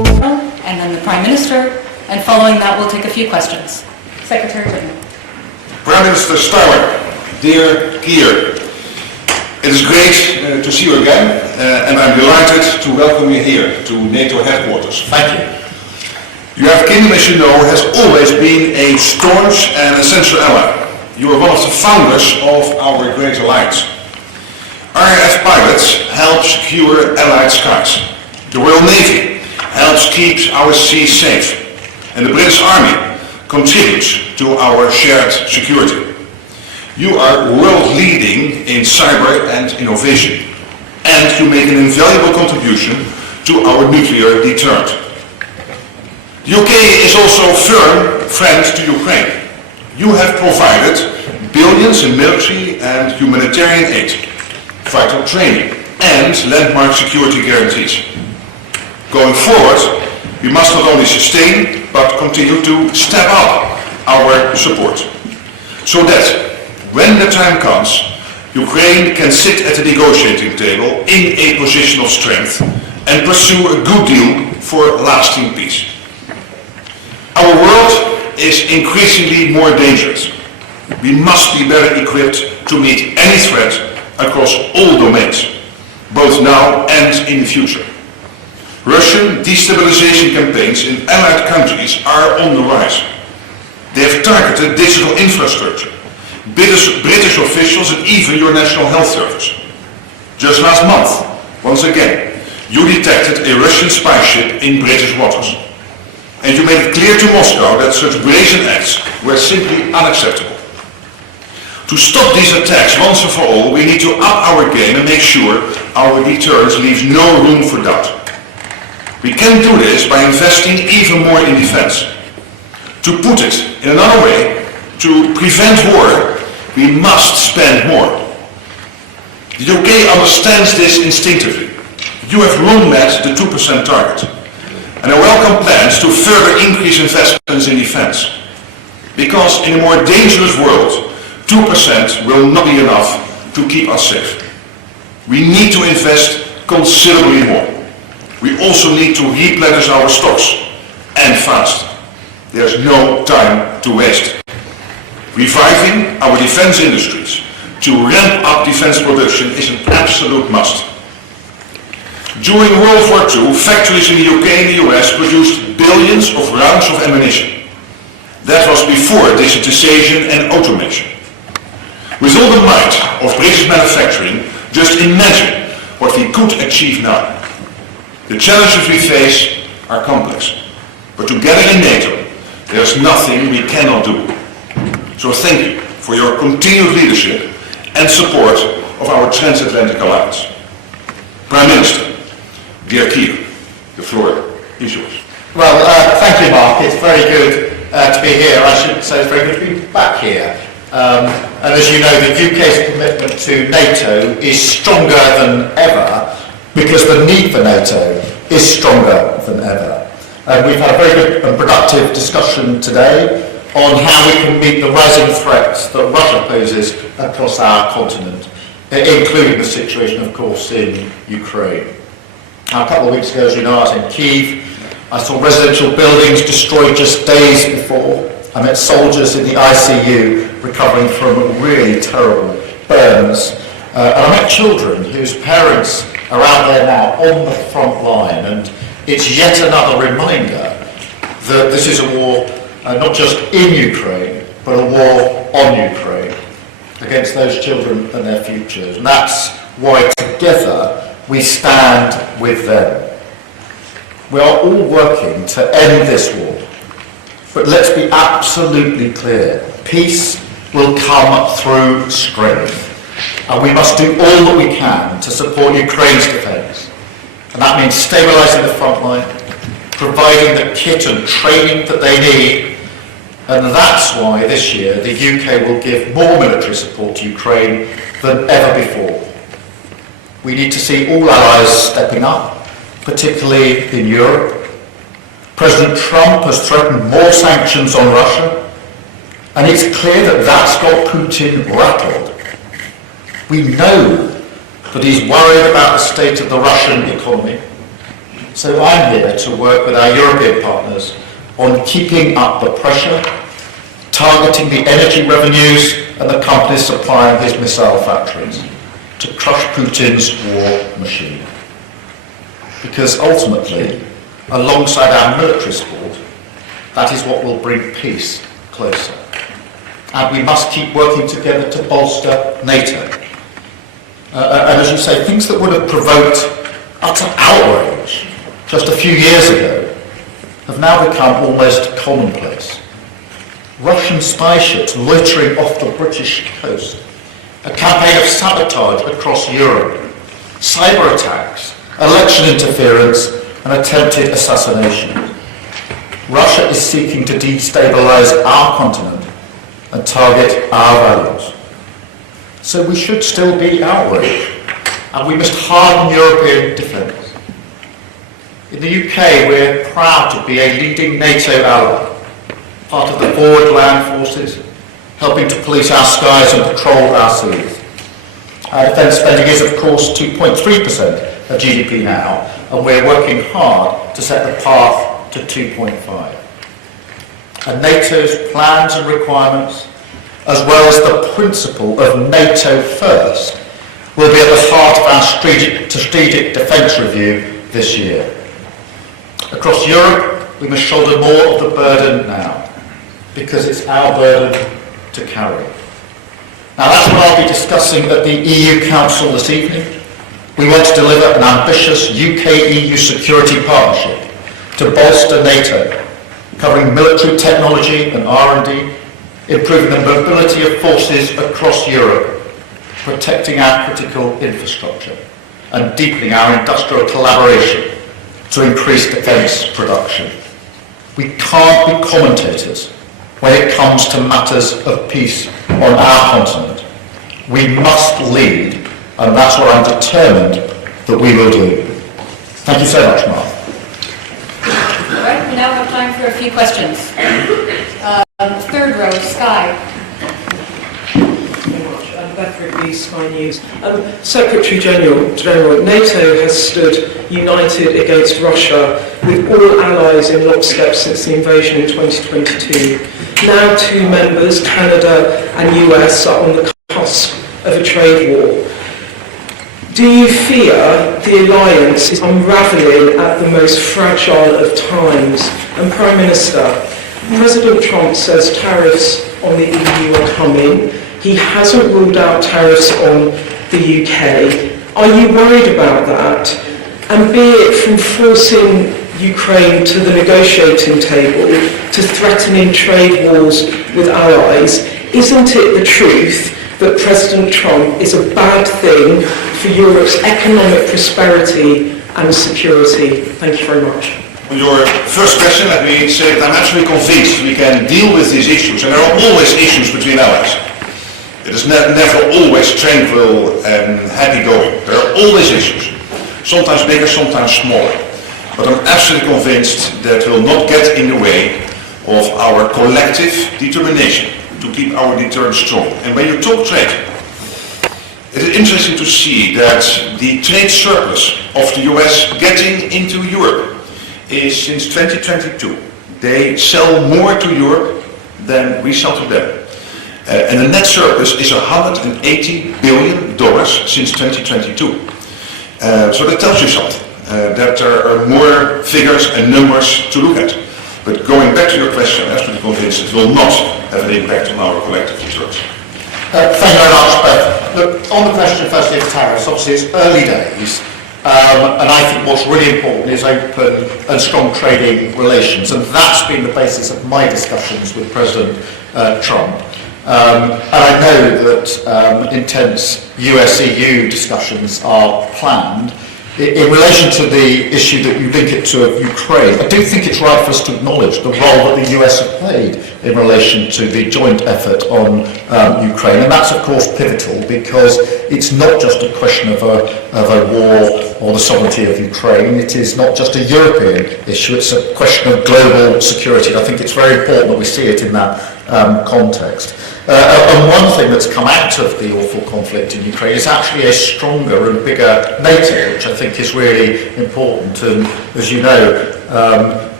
Secretary General. Prime Minister Starmer, dear Keir, it is great to see you again, and I'm delighted to welcome you here to NATO headquarters. Thank you. The United Kingdom, as you know, has always been a staunch and essential ally. You are one of the founders of our great alliance. RAF pilots help secure Allied skies. The Royal Navy helps keep our seas safe. And the British Army contributes to our shared security. You are world-leading in cyber and innovation. And you make an invaluable contribution to our nuclear deterrent. The UK is also a firm friend to Ukraine. You have provided billions in military and humanitarian aid, vital training, and landmark security guarantees. Going forward, we must not only sustain, but continue to step up our support, so that when the time comes, Ukraine can sit at the negotiating table in a position of strength and pursue a good deal for lasting peace. Our world is increasingly more dangerous. We must be better equipped to meet any threat across all domains, both now and in the future. Russian destabilization campaigns in allied countries are on the rise. They have targeted digital infrastructure, British officials, and even your National Health Service. Just last month, once again, you detected a Russian spy ship in British waters. And you made it clear to Moscow that such brazen acts were simply unacceptable. To stop these attacks once and for all, we need to up our game and make sure our deterrence leaves no room for doubt. We can do this by investing even more in defense. To put it in another way, to prevent war, we must spend more. The UK understands this instinctively. You have long met the 2% target, and I welcome plans to further increase investments in defense. Because in a more dangerous world, 2% will not be enough to keep us safe. We need to invest considerably more. We also need to replenish our stocks, and fast. There's no time to waste. Reviving our defense industries to ramp up defense production is an absolute must. During World War II, factories in the UK and the US produced billions of rounds of ammunition. That was before digitization and automation. With all the might of British manufacturing, just imagine what we could achieve now. The challenges we face are complex, but together in NATO, there's nothing we cannot do. So thank you for your continued leadership and support of our transatlantic alliance. Prime Minister, dear Keir, the floor is yours. Well, thank you, Mark. It's very good to be here. I should say it's very good to be back here. And as you know, the UK's commitment to NATO is stronger than ever because the need for NATO is stronger than ever. And we've had a very good and productive discussion today on how we can meet the rising threats that Russia poses across our continent, including the situation, of course, in Ukraine. Now, a couple of weeks ago, as you know, I was in Kyiv. I saw residential buildings destroyed just days before. I met soldiers in the ICU recovering from really terrible burns. And I met children whose parents are out there now on the front line. And it's yet another reminder that this is a war not just in Ukraine, but a war on Ukraine against those children and their futures. And that's why together we stand with them. We are all working to end this war. But let's be absolutely clear. Peace will come through strength. And we must do all that we can to support Ukraine's defence. And that means stabilising the front line, providing the kit and training that they need. And that's why this year the UK will give more military support to Ukraine than ever before. We need to see all allies stepping up, particularly in Europe. President Trump has threatened more sanctions on Russia, and it's clear that that's got Putin rattled. We know that he's worried about the state of the Russian economy. So I'm here to work with our European partners on keeping up the pressure targeting the energy revenues and the companies supplying his missile factories to crush Putin's war machine. Because ultimately, alongside our military support, that is what will bring peace closer. And we must keep working together to bolster NATO. And as you say, things that would have provoked utter outrage just a few years ago have now become almost commonplace. Russian spy ships loitering off the British coast, a campaign of sabotage across Europe, cyber attacks, election interference and attempted assassination. Russia is seeking to destabilise our continent and target our values. So we should still be outraged, and we must harden European defence. In the UK, we're proud to be a leading NATO ally, part of the forward land forces, helping to police our skies and patrol our seas. Our defence spending is, of course, 2.3% of GDP now, and we're working hard to set the path to 2.5. And NATO's plans and requirements, as well as the principle of NATO first, will be at the heart of our strategic defence review this year. Across Europe, we must shoulder more of the burden now, because it's our burden to carry. Now that's what I'll be discussing at the EU Council this evening. We want to deliver an ambitious UK-EU security partnership to bolster NATO, covering military technology and R&D, improving the mobility of forces across Europe, protecting our critical infrastructure, and deepening our industrial collaboration to increase defence production. We can't be commentators when it comes to matters of peace on our continent. We must lead, and that's what I'm determined that we will do. Thank you so much, Mark. All right, we now have time for a few questions. Third row, Sky. Sky News. Secretary General, NATO has stood united against Russia with all allies in lockstep since the invasion in 2022. Now 2 members, Canada and US, are on the cusp of a trade war. Do you fear the alliance is unravelling at the most fragile of times? And Prime Minister, President Trump says tariffs on the EU are coming. He hasn't ruled out tariffs on the UK. Are you worried about that? And be it from forcing Ukraine to the negotiating table to threatening trade wars with allies, isn't it the truth that President Trump is a bad thing for Europe's economic prosperity and security? Thank you very much. On your first question, let me say that I'm absolutely convinced we can deal with these issues, and there are always issues between allies. It is never always tranquil and happy-going. There are always issues, sometimes bigger, sometimes smaller. But I'm absolutely convinced that will not get in the way of our collective determination to keep our deterrence strong. And when you talk trade, it is interesting to see that the trade surplus of the US getting into Europe is since 2022. They sell more to Europe than we sell to them. And the net surplus is $180 billion since 2022. So that tells you something, that there are more figures and numbers to look at. But going back to your question, I'm absolutely convinced it will not have an impact on our collective deterrence. Thank you very much, Beth. Look, on the question firstly of tariffs, obviously it's early days, and I think what's really important is open and strong trading relations, and that's been the basis of my discussions with President Trump. And I know that intense US-EU discussions are planned. In relation to the issue that you link it to Ukraine, I do think it's right for us to acknowledge the role that the US have played in relation to the joint effort on Ukraine, and that's of course pivotal because it's not just a question of a war or the sovereignty of Ukraine. It is not just a European issue, it's a question of global security. I think it's very important that we see it in that context. And one thing that's come out of the awful conflict in Ukraine is actually a stronger and bigger NATO, which I think is really important. And as you know,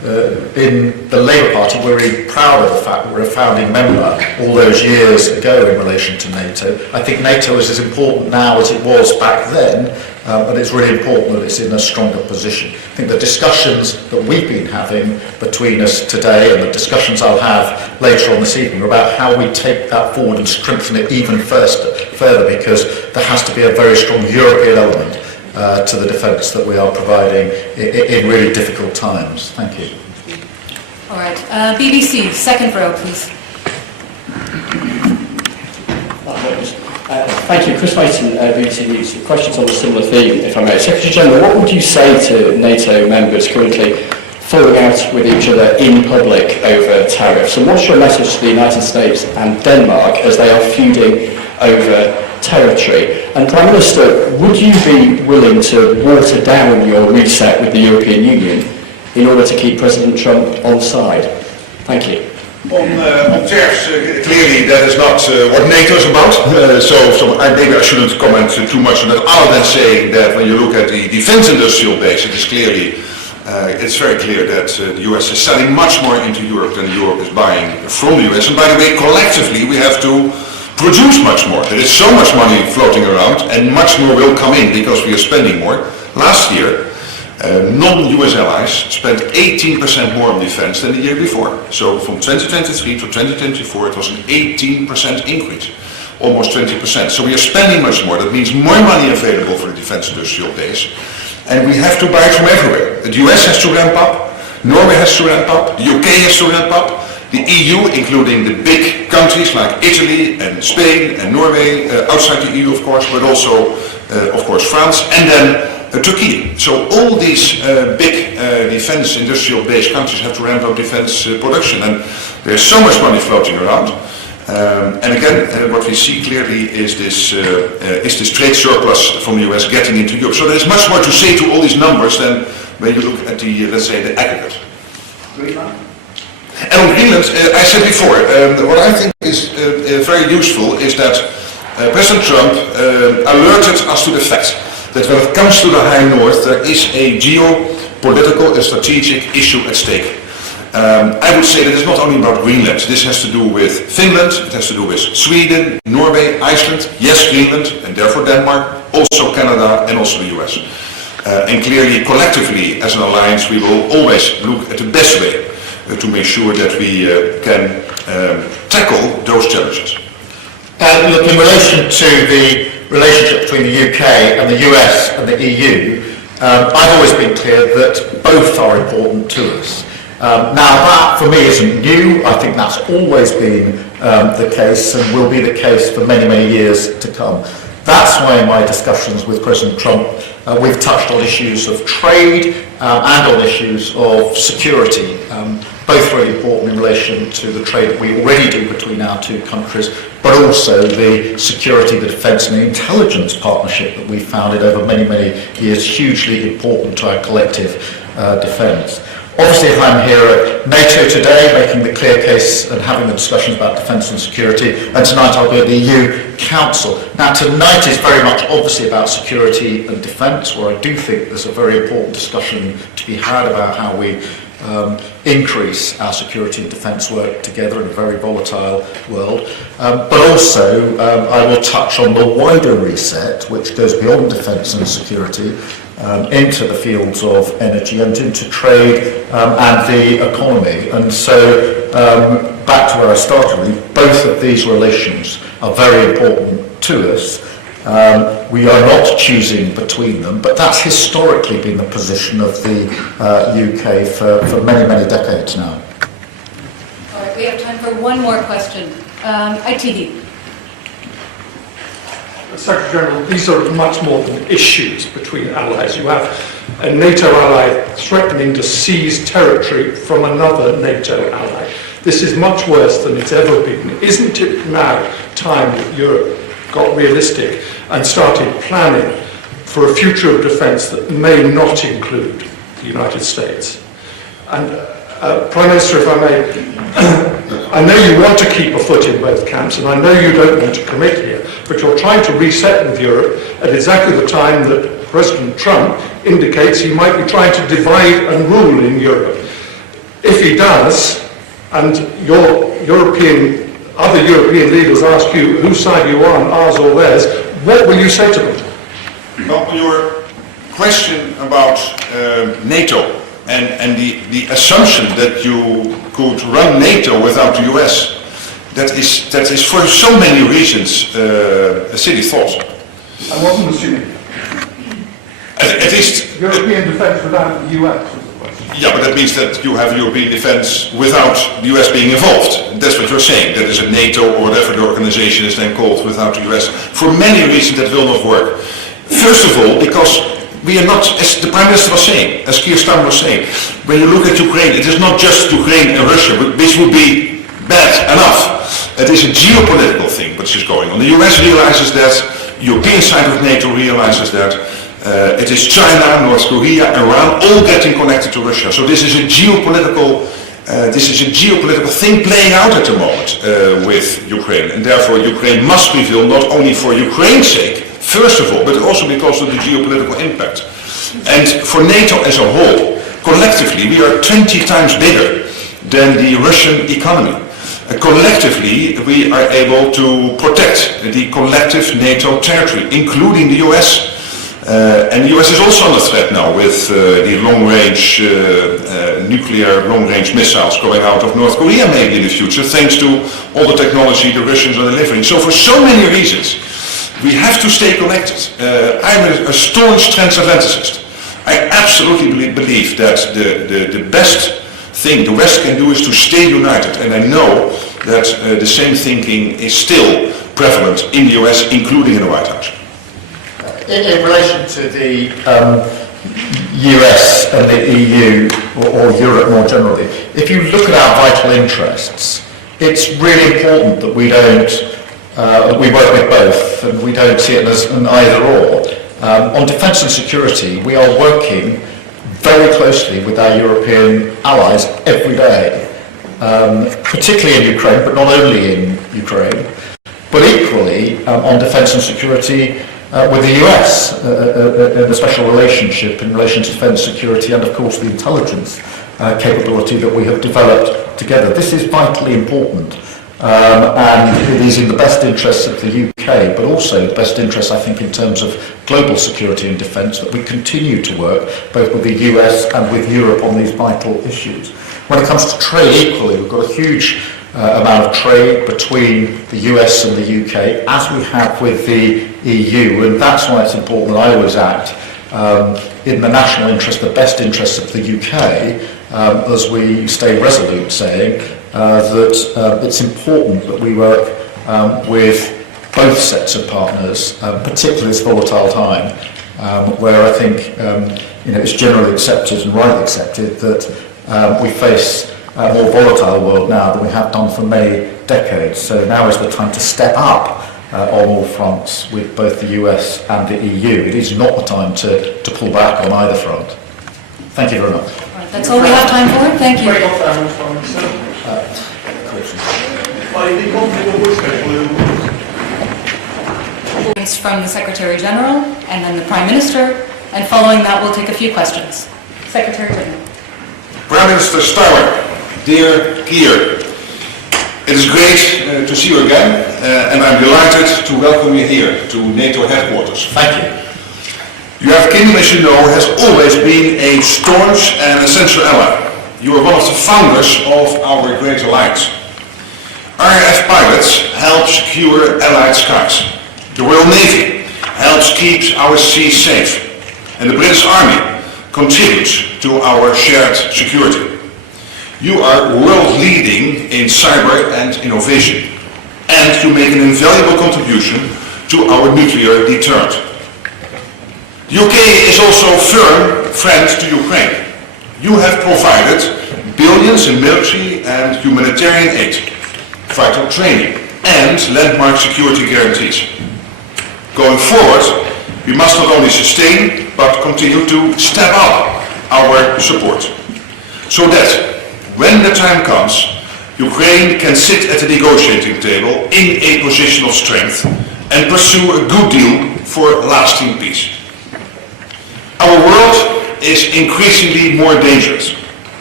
in the Labour Party, we're really proud of the fact that we're a founding member all those years ago in relation to NATO. I think NATO is as important now as it was back then, but it's really important that it's in a stronger position. I think the discussions that we've been having between us today and the discussions I'll have later on this evening are about how we take that forward and strengthen it even further, because there has to be a very strong European element to the defence that we are providing in really difficult times. Thank you. All right. BBC, second row, please. Thank you. Chris Mason, BBC News. Questions on a similar theme, if I may. Secretary General, what would you say to NATO members currently falling out with each other in public over tariffs? And what's your message to the United States and Denmark as they are feuding over territory? And Prime Minister, would you be willing to water down your reset with the European Union in order to keep President Trump on side? Thank you. On tariffs, clearly that is not what NATO is about, so maybe I shouldn't comment too much on that, other than saying that when you look at the defense industrial base, it is clearly, it's very clear that the US is selling much more into Europe than Europe is buying from the US. And by the way, collectively we have to produce much more. There is so much money floating around, and much more will come in because we are spending more. Last year, non-US allies spent 18% more on defense than the year before. So from 2023 to 2024 it was an 18% increase, almost 20%. So we are spending much more. That means more money available for the defense industrial base, and we have to buy from everywhere. The US has to ramp up, Norway has to ramp up, the UK has to ramp up, the EU, including the big countries like Italy and Spain and Norway, outside the EU of course, but also of course France, and then Turkey. So all these big defense industrial based countries have to ramp up defense production, and there's so much money floating around. And again, what we see clearly is this trade surplus from the US getting into Europe. So there is much more to say to all these numbers than when you look at the, let's say, the aggregate. Greenland? And on Greenland, I said before, what I think is very useful is that President Trump alerted us to the fact that when it comes to the High North, there is a geopolitical and strategic issue at stake. I would say that it's not only about Greenland. This has to do with Finland, it has to do with Sweden, Norway, Iceland, yes, Greenland, and therefore Denmark, also Canada, and also the US. And clearly, collectively, as an alliance, we will always look at the best way to make sure that we can tackle those challenges. Look, in relation to the relationship between the UK and the US and the EU, I've always been clear that both are important to us. Now that for me isn't new. I think that's always been the case and will be the case for many, many years to come. That's why in my discussions with President Trump we've touched on issues of trade and on issues of security, both really important in relation to the trade that we already do between our two countries, but also the security, the defence and the intelligence partnership that we've founded over many, many years, hugely important to our collective defence. Obviously, I'm here at NATO today, making the clear case and having the discussions about defence and security, and tonight I'll be at the EU Council. Now, tonight is very much obviously about security and defence, where I do think there's a very important discussion to be had about how we increase our security and defence work together in a very volatile world. But also, I will touch on the wider reset, which goes beyond defence and security, into the fields of energy and into trade and the economy. And so, back to where I started, really, both of these relations are very important to us. We are not choosing between them, but that's historically been the position of the UK for many, many decades now. All right, we have time for one more question. ITV. Secretary General, these are much more than issues between allies. You have a NATO ally threatening to seize territory from another NATO ally. This is much worse than it's ever been. Isn't it now time that Europe got realistic and started planning for a future of defence that may not include the United States? And Prime Minister, if I may, I know you want to keep a foot in both camps, and I know you don't want to commit here, but you're trying to reset with Europe at exactly the time that President Trump indicates he might be trying to divide and rule in Europe. If he does, and other European leaders ask you whose side you are on, ours or theirs, what will you say to them? Well, your question about NATO and the assumption that you could run NATO without the US, that is for so many reasons a silly thought. I wasn't assuming. At least European defence without the US. Yeah, but that means that you have European defence without the US being involved. That's what you're saying. That is a NATO or whatever the organization is then called without the US. For many reasons that will not work. First of all, because we are not, as the Prime Minister was saying, as Keir Starmer was saying, when you look at Ukraine, it is not just Ukraine and Russia, which would be bad enough. It is a geopolitical thing which is going on. The US realizes that, the European side of NATO realizes that. It is China, North Korea, Iran, all getting connected to Russia. So this is a geopolitical thing playing out at the moment with Ukraine, and therefore Ukraine must reveal not only for Ukraine's sake, first of all, but also because of the geopolitical impact. And for NATO as a whole, collectively, we are 20 times bigger than the Russian economy. Collectively, we are able to protect the collective NATO territory, including the US. And the US is also under threat now with the long-range nuclear long-range missiles going out of North Korea maybe in the future, thanks to all the technology the Russians are delivering. So for so many reasons, we have to stay connected. I'm a staunch transatlanticist. I absolutely believe that the best thing the West can do is to stay united, and I know that the same thinking is still prevalent in the US, including in the White House. In relation to the US and the EU, or Europe more generally, if you look at our vital interests, it's really important that we work with both, and we don't see it as an either or. On defence and security, we are working very closely with our European allies every day, particularly in Ukraine, but not only in Ukraine, but equally on defence and security with the US, in a special relationship in relation to defence, security, and of course the intelligence capability that we have developed together. This is vitally important, and it is in the best interests of the UK, but also the best interests, I think, in terms of global security and defence, that we continue to work both with the US and with Europe on these vital issues. When it comes to trade, equally, we've got a huge amount of trade between the US and the UK, as we have with the EU, and that's why it's important that I always act in the national interest, the best interests of the UK, as we stay resolute, saying that it's important that we work with both sets of partners, particularly this volatile time, where I think it's generally accepted and rightly accepted that we face a more volatile world now than we have done for many decades. So now is the time to step up on all fronts with both the US and the EU. It is not the time to pull back on either front. Thank you very much. Right, that's all we have time for. Thank you. From the Secretary General and then the Prime Minister, and following that we'll take a few questions. Secretary General. Prime Minister Starmer, dear Keir, it is great to see you again, and I'm delighted to welcome you here to NATO headquarters. Thank you. United Kingdom, as you know, has always been a staunch and essential ally. You are one of the founders of our great alliance. RAF pilots help secure Allied skies. The Royal Navy helps keep our seas safe. And the British Army contributes to our shared security. You are world-leading in cyber and innovation, and you make an invaluable contribution to our nuclear deterrent. The UK is also a firm friend to Ukraine. You have provided billions in military and humanitarian aid, vital training, and landmark security guarantees. Going forward, we must not only sustain, but continue to step up our support, so that when the time comes, Ukraine can sit at the negotiating table in a position of strength and pursue a good deal for lasting peace. Our world is increasingly more dangerous.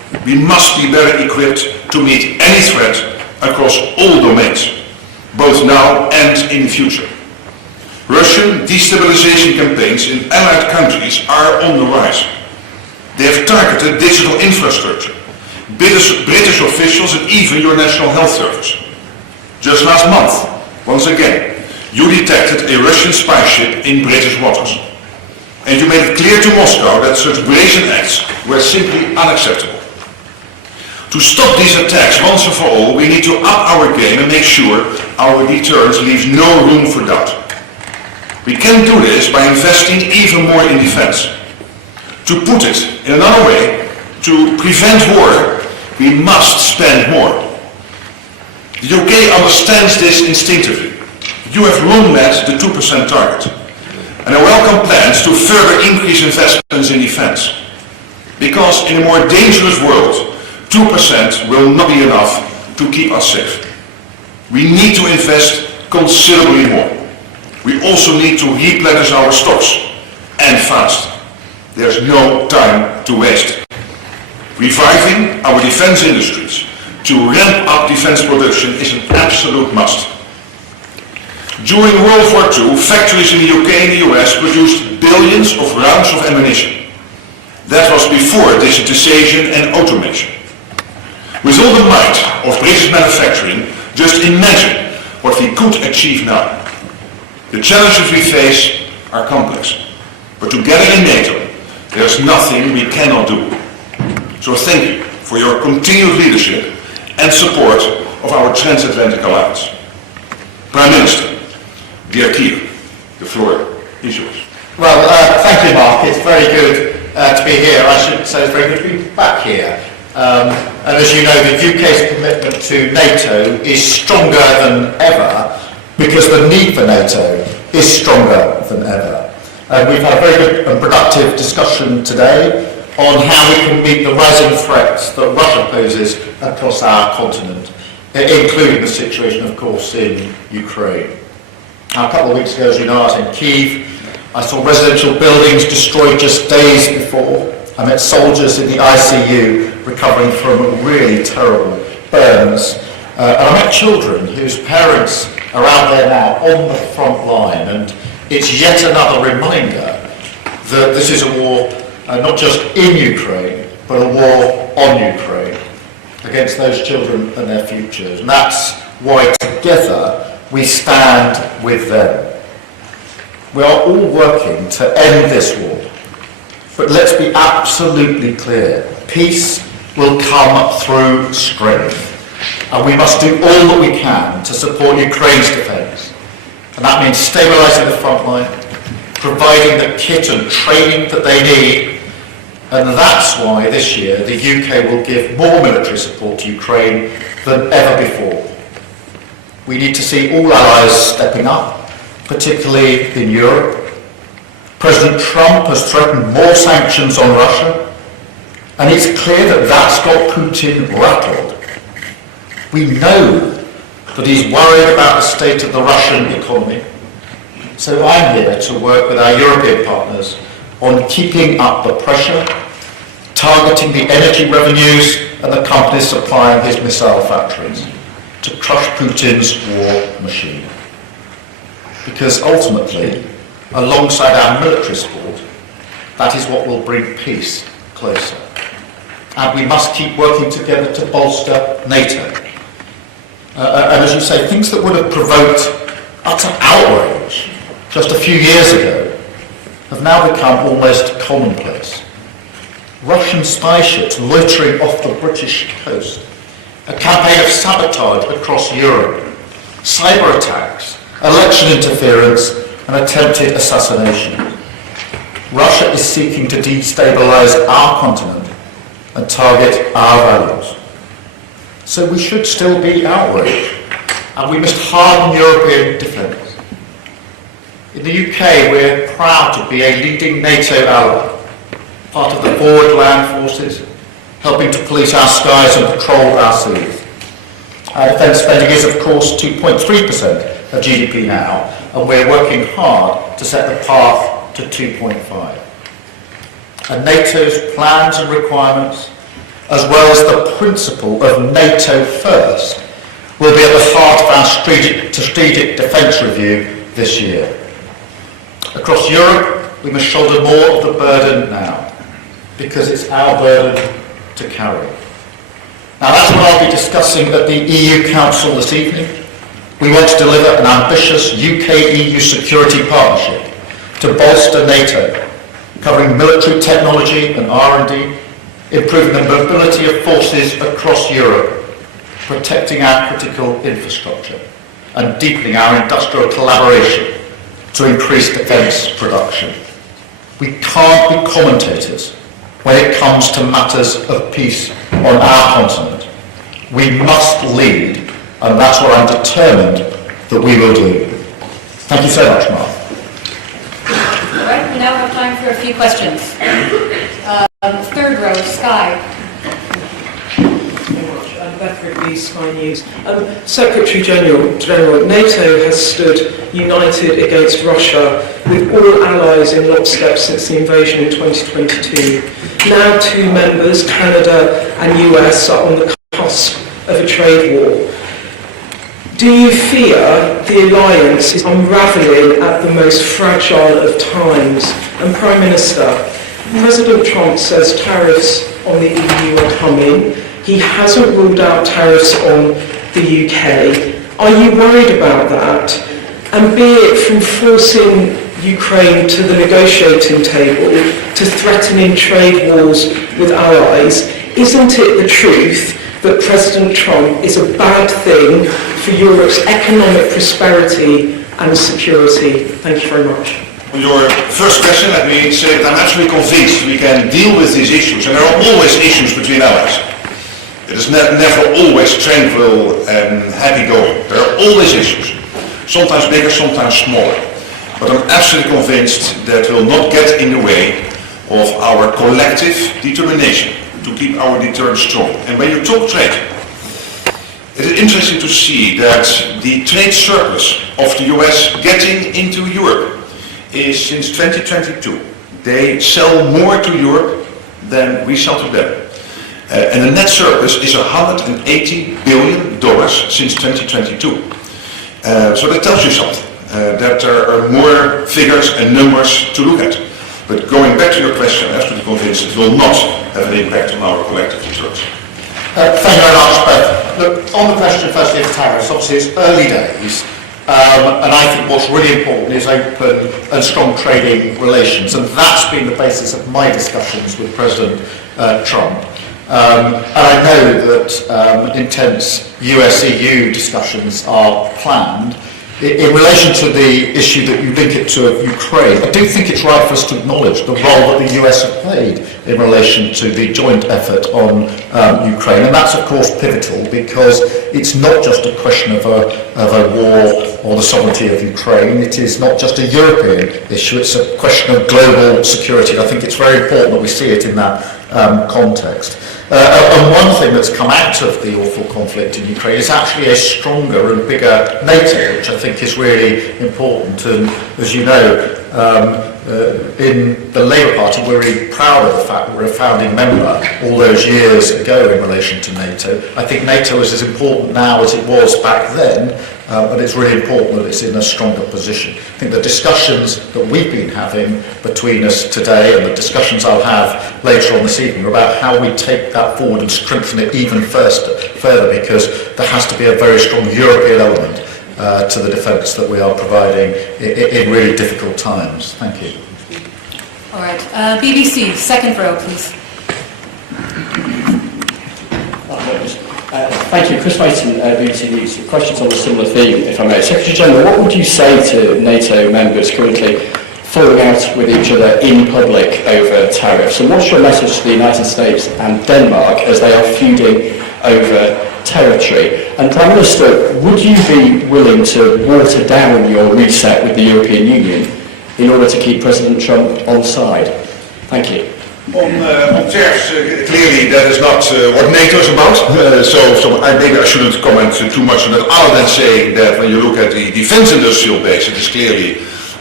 We must be better equipped to meet any threat across all domains, both now and in the future. Russian destabilization campaigns in allied countries are on the rise. They have targeted digital infrastructure, British officials and even your National Health Service. Just last month, once again, you detected a Russian spy ship in British waters. And you made it clear to Moscow that such brazen acts were simply unacceptable. To stop these attacks once and for all, we need to up our game and make sure our deterrence leaves no room for doubt. We can do this by investing even more in defense. To put it in another way, to prevent war, we must spend more. The UK understands this instinctively. You have long met the 2% target, and I welcome plans to further increase investments in defense. Because in a more dangerous world, 2% will not be enough to keep us safe. We need to invest considerably more. We also need to replenish our stocks, and fast. There's no time to waste. Reviving our defense industries to ramp up defense production is an absolute must. During World War II, factories in the UK and the US produced billions of rounds of ammunition. That was before digitization and automation. With all the might of British manufacturing, just imagine what we could achieve now. The challenges we face are complex, but together in NATO, there's nothing we cannot do. So thank you for your continued leadership and support of our transatlantic alliance. Prime Minister, dear Keir, the floor is yours. Well, thank you, Mark. It's very good to be here. I should say it's very good to be back here. And as you know, the UK's commitment to NATO is stronger than ever because the need for NATO is stronger than ever. We've had a very good and productive discussion today on how we can meet the rising threats that Russia poses across our continent, including the situation, of course, in Ukraine. Now, a couple of weeks ago, as you know, I was in Kyiv. I saw residential buildings destroyed just days before. I met soldiers in the ICU recovering from really terrible burns. And I met children whose parents are out there now on the front line. And it's yet another reminder that this is a war not just in Ukraine, but a war on Ukraine against those children and their futures. And that's why together we stand with them. We are all working to end this war. But let's be absolutely clear. Peace will come through strength. And we must do all that we can to support Ukraine's defence. And that means stabilising the front line, providing the kit and training that they need. And that's why this year the UK will give more military support to Ukraine than ever before. We need to see all allies stepping up, particularly in Europe. President Trump has threatened more sanctions on Russia, and it's clear that that's got Putin rattled. We know that he's worried about the state of the Russian economy. So I'm here to work with our European partners on keeping up the pressure, targeting the energy revenues and the companies supplying his missile factories to crush Putin's war machine. Because ultimately, alongside our military support, that is what will bring peace closer. And we must keep working together to bolster NATO. And as you say, things that would have provoked utter outrage just a few years ago have now become almost commonplace. Russian spy ships loitering off the British coast, a campaign of sabotage across Europe, cyber attacks, election interference, and attempted assassination. Russia is seeking to destabilise our continent and target our values. So we should still be outraged, and we must harden European defence. In the UK, we're proud to be a leading NATO ally, part of the forward land forces, helping to police our skies and patrol our seas. Our defence spending is, of course, 2.3% of GDP now, and we're working hard to set the path to 2.5. And NATO's plans and requirements as well as the principle of NATO first, will be at the heart of our strategic defence review this year. Across Europe, we must shoulder more of the burden now, because it's our burden to carry. Now that's what I'll be discussing at the EU Council this evening. We want to deliver an ambitious UK-EU security partnership to bolster NATO, covering military technology and R&D, improving the mobility of forces across Europe, protecting our critical infrastructure, and deepening our industrial collaboration to increase defence production. We can't be commentators when it comes to matters of peace on our continent. We must lead, and that's what I'm determined that we will do. Thank you so much, Mark. All right, we now have time for a few questions. Third row, Sky. Sky News. Secretary General, NATO has stood united against Russia with all allies in lockstep since the invasion in 2022. Now two members, Canada and US, are on the cusp of a trade war. Do you fear the alliance is unravelling at the most fragile of times? And Prime Minister, President Trump says tariffs on the EU are coming. He hasn't ruled out tariffs on the UK. Are you worried about that? And be it from forcing Ukraine to the negotiating table to threatening trade wars with allies, isn't it the truth that President Trump is a bad thing for Europe's economic prosperity and security? Thank you very much. On your first question, let me say that I'm absolutely convinced we can deal with these issues, and there are always issues between allies. It is never always tranquil and happy-going. There are always issues, sometimes bigger, sometimes smaller. But I'm absolutely convinced that will not get in the way of our collective determination to keep our deterrence strong. And when you talk trade, it is interesting to see that the trade surplus of the US getting into Europe is since 2022. They sell more to Europe than we sell to them. And the net surplus is $180 billion since 2022. So that tells you something, that there are more figures and numbers to look at. But going back to your question, I'm absolutely convinced it will not have an impact on our collective deterrence. Thank you very much, both. Look, on the question firstly of tariffs, obviously it's early days, and I think what's really important is open and strong trading relations, and that's been the basis of my discussions with President Trump. And I know that intense US-EU discussions are planned. In relation to the issue that you link it to Ukraine, I do think it's right for us to acknowledge the role that the US have played in relation to the joint effort on Ukraine, and that's of course pivotal because it's not just a question of a war or the sovereignty of Ukraine. It is not just a European issue, it's a question of global security. I think it's very important that we see it in that context. And one thing that's come out of the awful conflict in Ukraine is actually a stronger and bigger NATO, which I think is really important. And as you know, in the Labour Party, we're really proud of the fact that we're a founding member all those years ago in relation to NATO. I think NATO is as important now as it was back then, but it's really important that it's in a stronger position. I think the discussions that we've been having between us today and the discussions I'll have later on this evening are about how we take that forward and strengthen it even further, because there has to be a very strong European element to the defence that we are providing in really difficult times. Thank you. All right, BBC, second row, please. Thank you. Chris Mason, BBC News. Questions on a similar theme, if I may. Secretary General, what would you say to NATO members currently falling out with each other in public over tariffs? And what's your message to the United States and Denmark as they are feuding over territory? And Prime Minister, would you be willing to water down your reset with the European Union in order to keep President Trump on side? Thank you. On tariffs, clearly that is not what NATO is about, so maybe I shouldn't comment too much on that, other than saying that when you look at the defense industrial base, it is clearly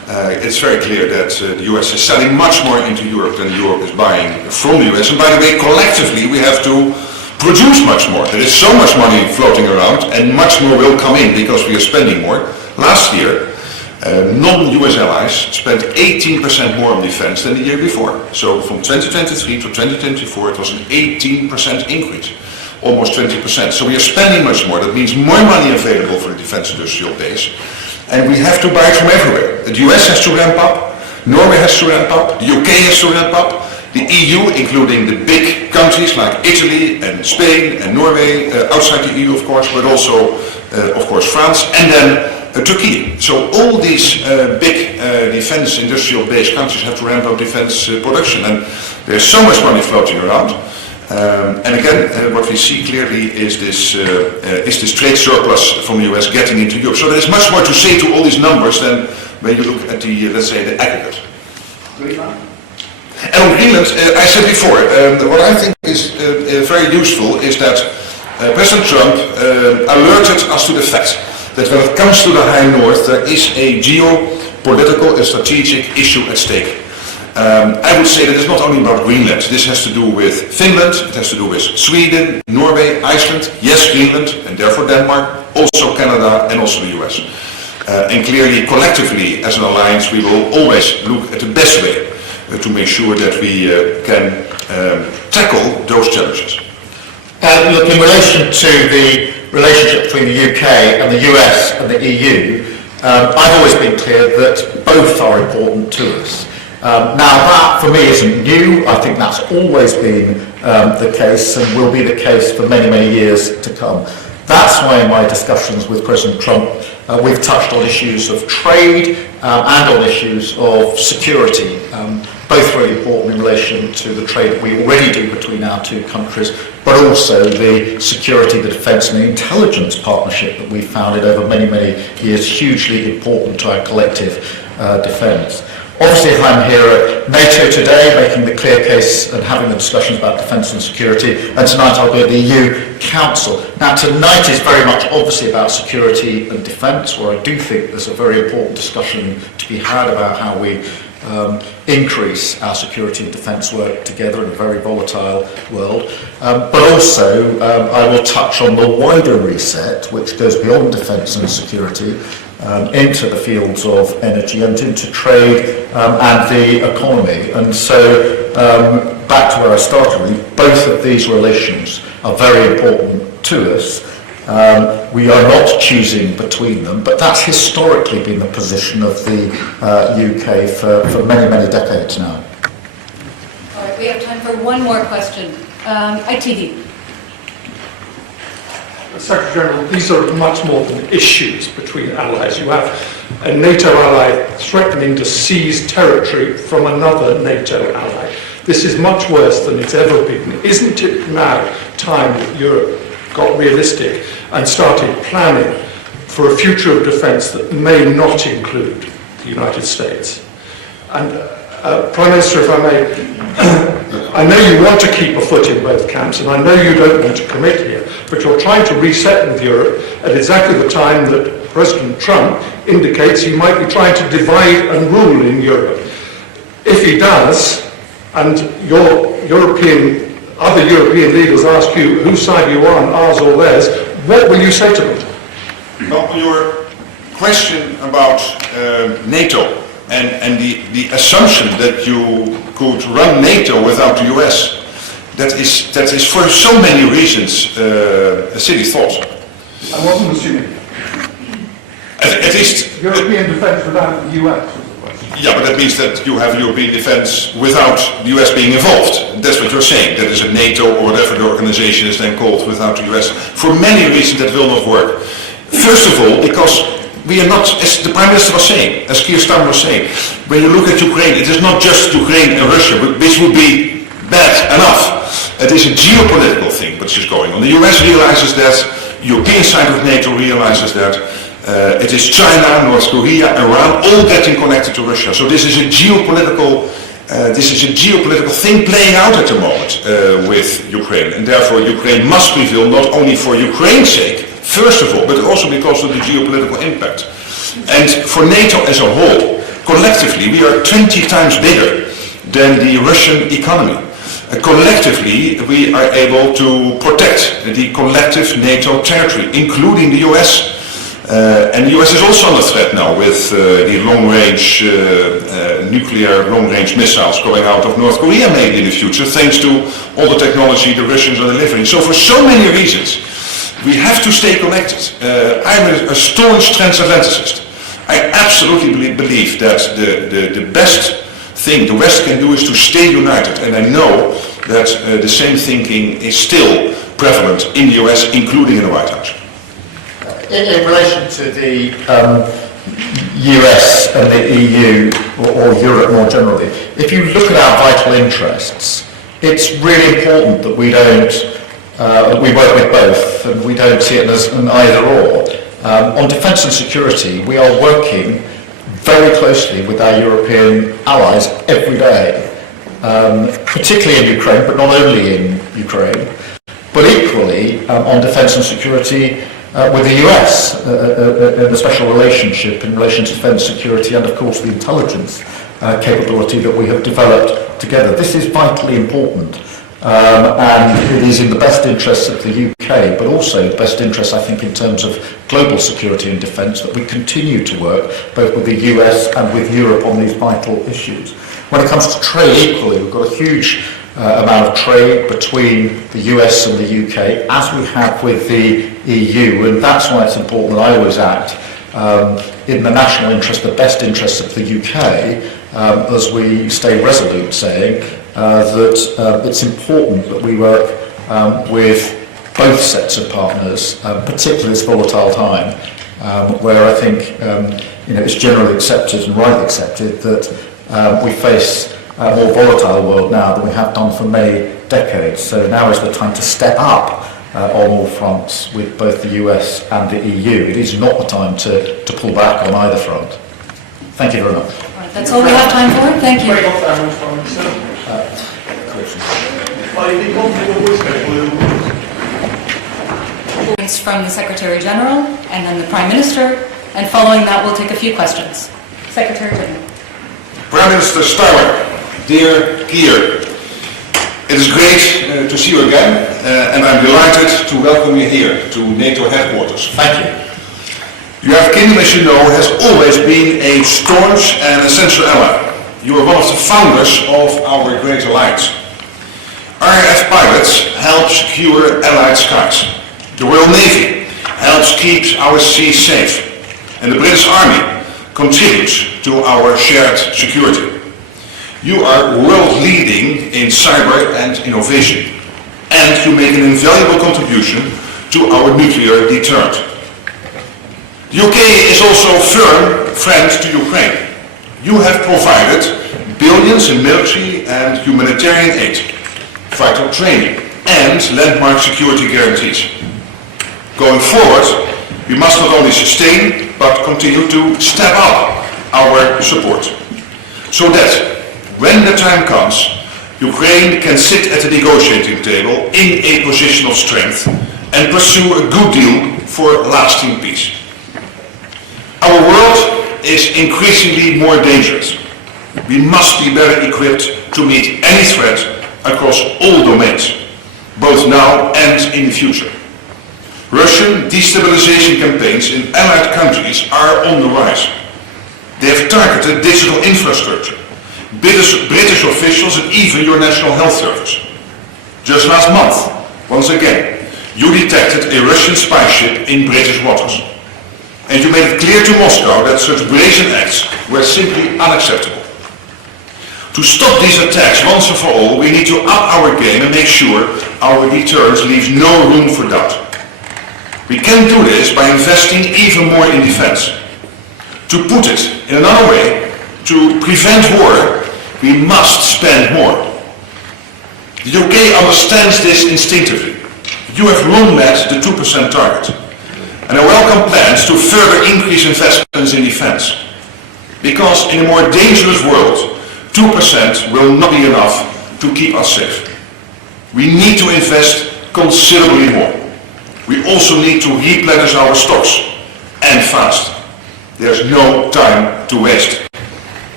It's very clear that the US is selling much more into Europe than Europe is buying from the US. And by the way, collectively, we have to produce much more. There is so much money floating around, and much more will come in because we are spending more. Last year, non-US allies spent 18% more on defense than the year before. So from 2023 to 2024, it was an 18% increase, almost 20%. So we are spending much more. That means more money available for the defense industrial base. And we have to buy from everywhere. The US has to ramp up, Norway has to ramp up, the UK has to ramp up, the EU, including the big countries like Italy and Spain and Norway, outside the EU of course, but also of course France, and then Turkey. So all these big defense industrial based countries have to ramp up defense production, and there's so much money floating around. And again, what we see clearly is this trade surplus from the US getting into Europe. So there is much more to say to all these numbers than when you look at the, let's say, the aggregate. Greenland? And on Greenland, I said before, what I think is very useful is that President Trump alerted us to the fact that when it comes to the High North, there is a geopolitical and strategic issue at stake. I would say that it's not only about Greenland. This has to do with Finland, it has to do with Sweden, Norway, Iceland, yes, Greenland, and therefore Denmark, also Canada, and also the US. And clearly, collectively, as an alliance, we will always look at the best way to make sure that we can tackle those challenges. Look, in relation to the relationship between the UK and the US and the EU, I've always been clear that both are important to us. Now that for me isn't new. I think that's always been the case and will be the case for many, many years to come. That's why in my discussions with President Trump we've touched on issues of trade and on issues of security, both really important in relation to the trade we already do between our two countries, but also the security, the defence and the intelligence partnership that we've founded over many, many years, hugely important to our collective defence. Obviously, I'm here at NATO today, making the clear case and having the discussions about defence and security, and tonight I'll be at the EU Council. Now, tonight is very much obviously about security and defence, where I do think there's a very important discussion to be had about how we increase our security and defence work together in a very volatile world. But also, I will touch on the wider reset, which goes beyond defence and security, into the fields of energy and into trade and the economy. And so, back to where I started, really, both of these relations are very important to us. We are not choosing between them, but that's historically been the position of the UK for many, many decades now. All right, we have time for one more question. ITV. Secretary General, these are much more than issues between allies. You have a NATO ally threatening to seize territory from another NATO ally. This is much worse than it's ever been. Isn't it now time that Europe got realistic and started planning for a future of defence that may not include the United States? And Prime Minister, if I may, I know you want to keep a foot in both camps, and I know you don't want to commit here, but you're trying to reset with Europe at exactly the time that President Trump indicates he might be trying to divide and rule in Europe. If he does, and other European leaders ask you whose side you are on, ours or theirs, what will you say to them? Well, your question about NATO and the assumption that you could run NATO without the US, that is for so many reasons a silly thought. I wasn't assuming. At least European defence without the US. Yeah, but that means that you have European defence without the US being involved. That's what you're saying. That is a NATO or whatever the organization is then called without the US. For many reasons that will not work. First of all, because we are not, as the Prime Minister was saying, as Keir Starmer was saying, when you look at Ukraine, it is not just Ukraine and Russia, which would be bad enough. It is a geopolitical thing which is going on. The US realizes that, the European side of NATO realizes that, it is China, North Korea, Iran, all getting connected to Russia. So this is a geopolitical thing playing out at the moment with Ukraine, and therefore Ukraine must prevail not only for Ukraine's sake, first of all, but also because of the geopolitical impact. And for NATO as a whole, Collectively, we are 20 times bigger than the Russian economy. Collectively, we are able to protect the collective NATO territory, including the US. And the US is also under threat now with the long-range nuclear long-range missiles going out of North Korea maybe in the future, thanks to all the technology the Russians are delivering. So for so many reasons, we have to stay connected. I'm a staunch transatlanticist. I absolutely believe that the best thing the West can do is to stay united, and I know that the same thinking is still prevalent in the US, including in the White House. In relation to the US and the EU, or Europe more generally, if you look at our vital interests, it's really important that we don't, we work with both, and we don't see it as an either or. On defence and security, we are working very closely with our European allies every day, particularly in Ukraine, but not only in Ukraine, but equally on defence and security with the US, in a special relationship in relation to defence, security, and of course the intelligence capability that we have developed together. This is vitally important, and it is in the best interests of the UK, but also the best interests, I think, in terms of global security and defence, that we continue to work both with the US and with Europe on these vital issues. When it comes to trade, equally, we've got a huge amount of trade between the US and the UK, as we have with the EU, and that's why it's important that I always act in the national interest, the best interests of the UK, as we stay resolute, saying that it's important that we work with both sets of partners, particularly this volatile time, where I think it's generally accepted and rightly accepted that we face a more volatile world now than we have done for many decades. So now is the time to step up on all fronts with both the US and the EU. It is not the time to pull back on either front. Thank you very much. All right, that's all we have time for. Thank you. From the Secretary General and then the Prime Minister, and following that we'll take a few questions. Secretary General. Prime Minister Starmer, dear Keir, it is great to see you again, and I'm delighted to welcome you here to NATO headquarters. Thank you. United Kingdom, as you know, has always been a staunch and essential ally. You are one of the founders of our great alliance. RAF pilots help secure Allied skies. The Royal Navy helps keep our seas safe. And the British Army contributes to our shared security. You are world-leading in cyber and innovation. And you make an invaluable contribution to our nuclear deterrent. The UK is also a firm friend to Ukraine. You have provided billions in military and humanitarian aid, vital training, and landmark security guarantees. Going forward, we must not only sustain, but continue to step up our support, so that when the time comes, Ukraine can sit at the negotiating table in a position of strength and pursue a good deal for lasting peace. Our world is increasingly more dangerous. We must be better equipped to meet any threat across all domains, both now and in the future. Russian destabilization campaigns in allied countries are on the rise. They have targeted digital infrastructure, British officials, and even your National Health Service. Just last month, once again, you detected a Russian spy ship in British waters. And you made it clear to Moscow that such brazen acts were simply unacceptable. To stop these attacks once and for all, we need to up our game and make sure our deterrence leaves no room for doubt. We can do this by investing even more in defense. To put it in another way, to prevent war, we must spend more. The UK understands this instinctively. You have long met the 2% target, and I welcome plans to further increase investments in defense. Because in a more dangerous world, 2% will not be enough to keep us safe. We need to invest considerably more. We also need to replenish our stocks, and fast. There's no time to waste.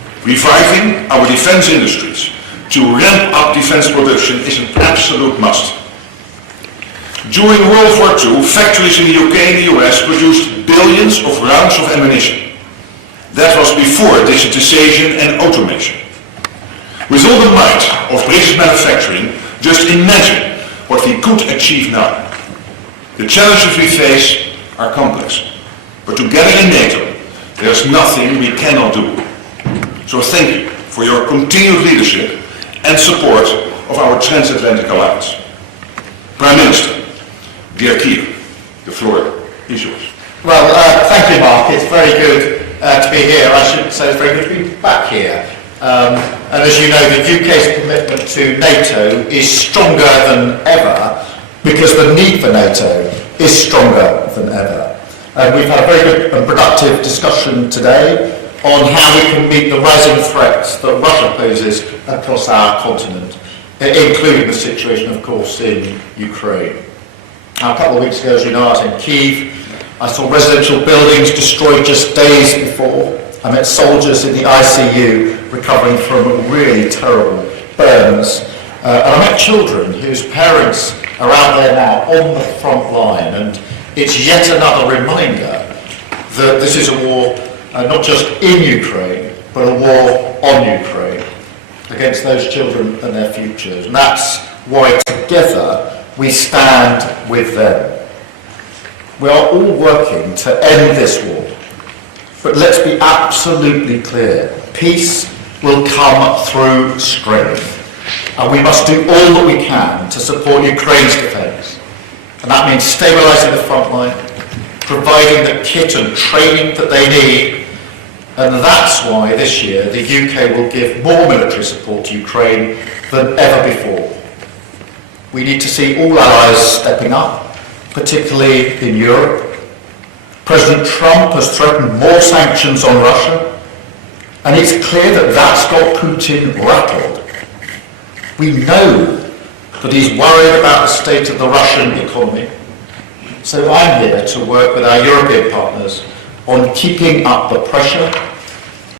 Reviving our defense industries to ramp up defense production is an absolute must. During World War II, factories in the UK and the US produced billions of rounds of ammunition. That was before digitization and automation. With all the might of British manufacturing, just imagine what we could achieve now. The challenges we face are complex, but together in NATO, there's nothing we cannot do. So thank you for your continued leadership and support of our transatlantic alliance. Prime Minister, dear Keir, the floor is yours. Well, thank you, Mark. It's very good to be here. I should say it's very good to be back here. And as you know, the UK's commitment to NATO is stronger than ever because the need for NATO is stronger than ever. And we've had a very good and productive discussion today on how we can meet the rising threats that Russia poses across our continent, including the situation, of course, in Ukraine. Now, a couple of weeks ago, as you know, I was in Kyiv. I saw residential buildings destroyed just days before. I met soldiers in the ICU recovering from really terrible burns. And I met children whose parents are out there now on the front line. And it's yet another reminder that this is a war not just in Ukraine, but a war on Ukraine against those children and their futures. And that's why together we stand with them. We are all working to end this war. But let's be absolutely clear. Peace will come through strength. And we must do all that we can to support Ukraine's defence. And that means stabilising the front line, providing the kit and training that they need. And that's why this year the UK will give more military support to Ukraine than ever before. We need to see all allies stepping up, particularly in Europe. President Trump has threatened more sanctions on Russia, and it's clear that that's got Putin rattled. We know that he's worried about the state of the Russian economy, so I'm here to work with our European partners on keeping up the pressure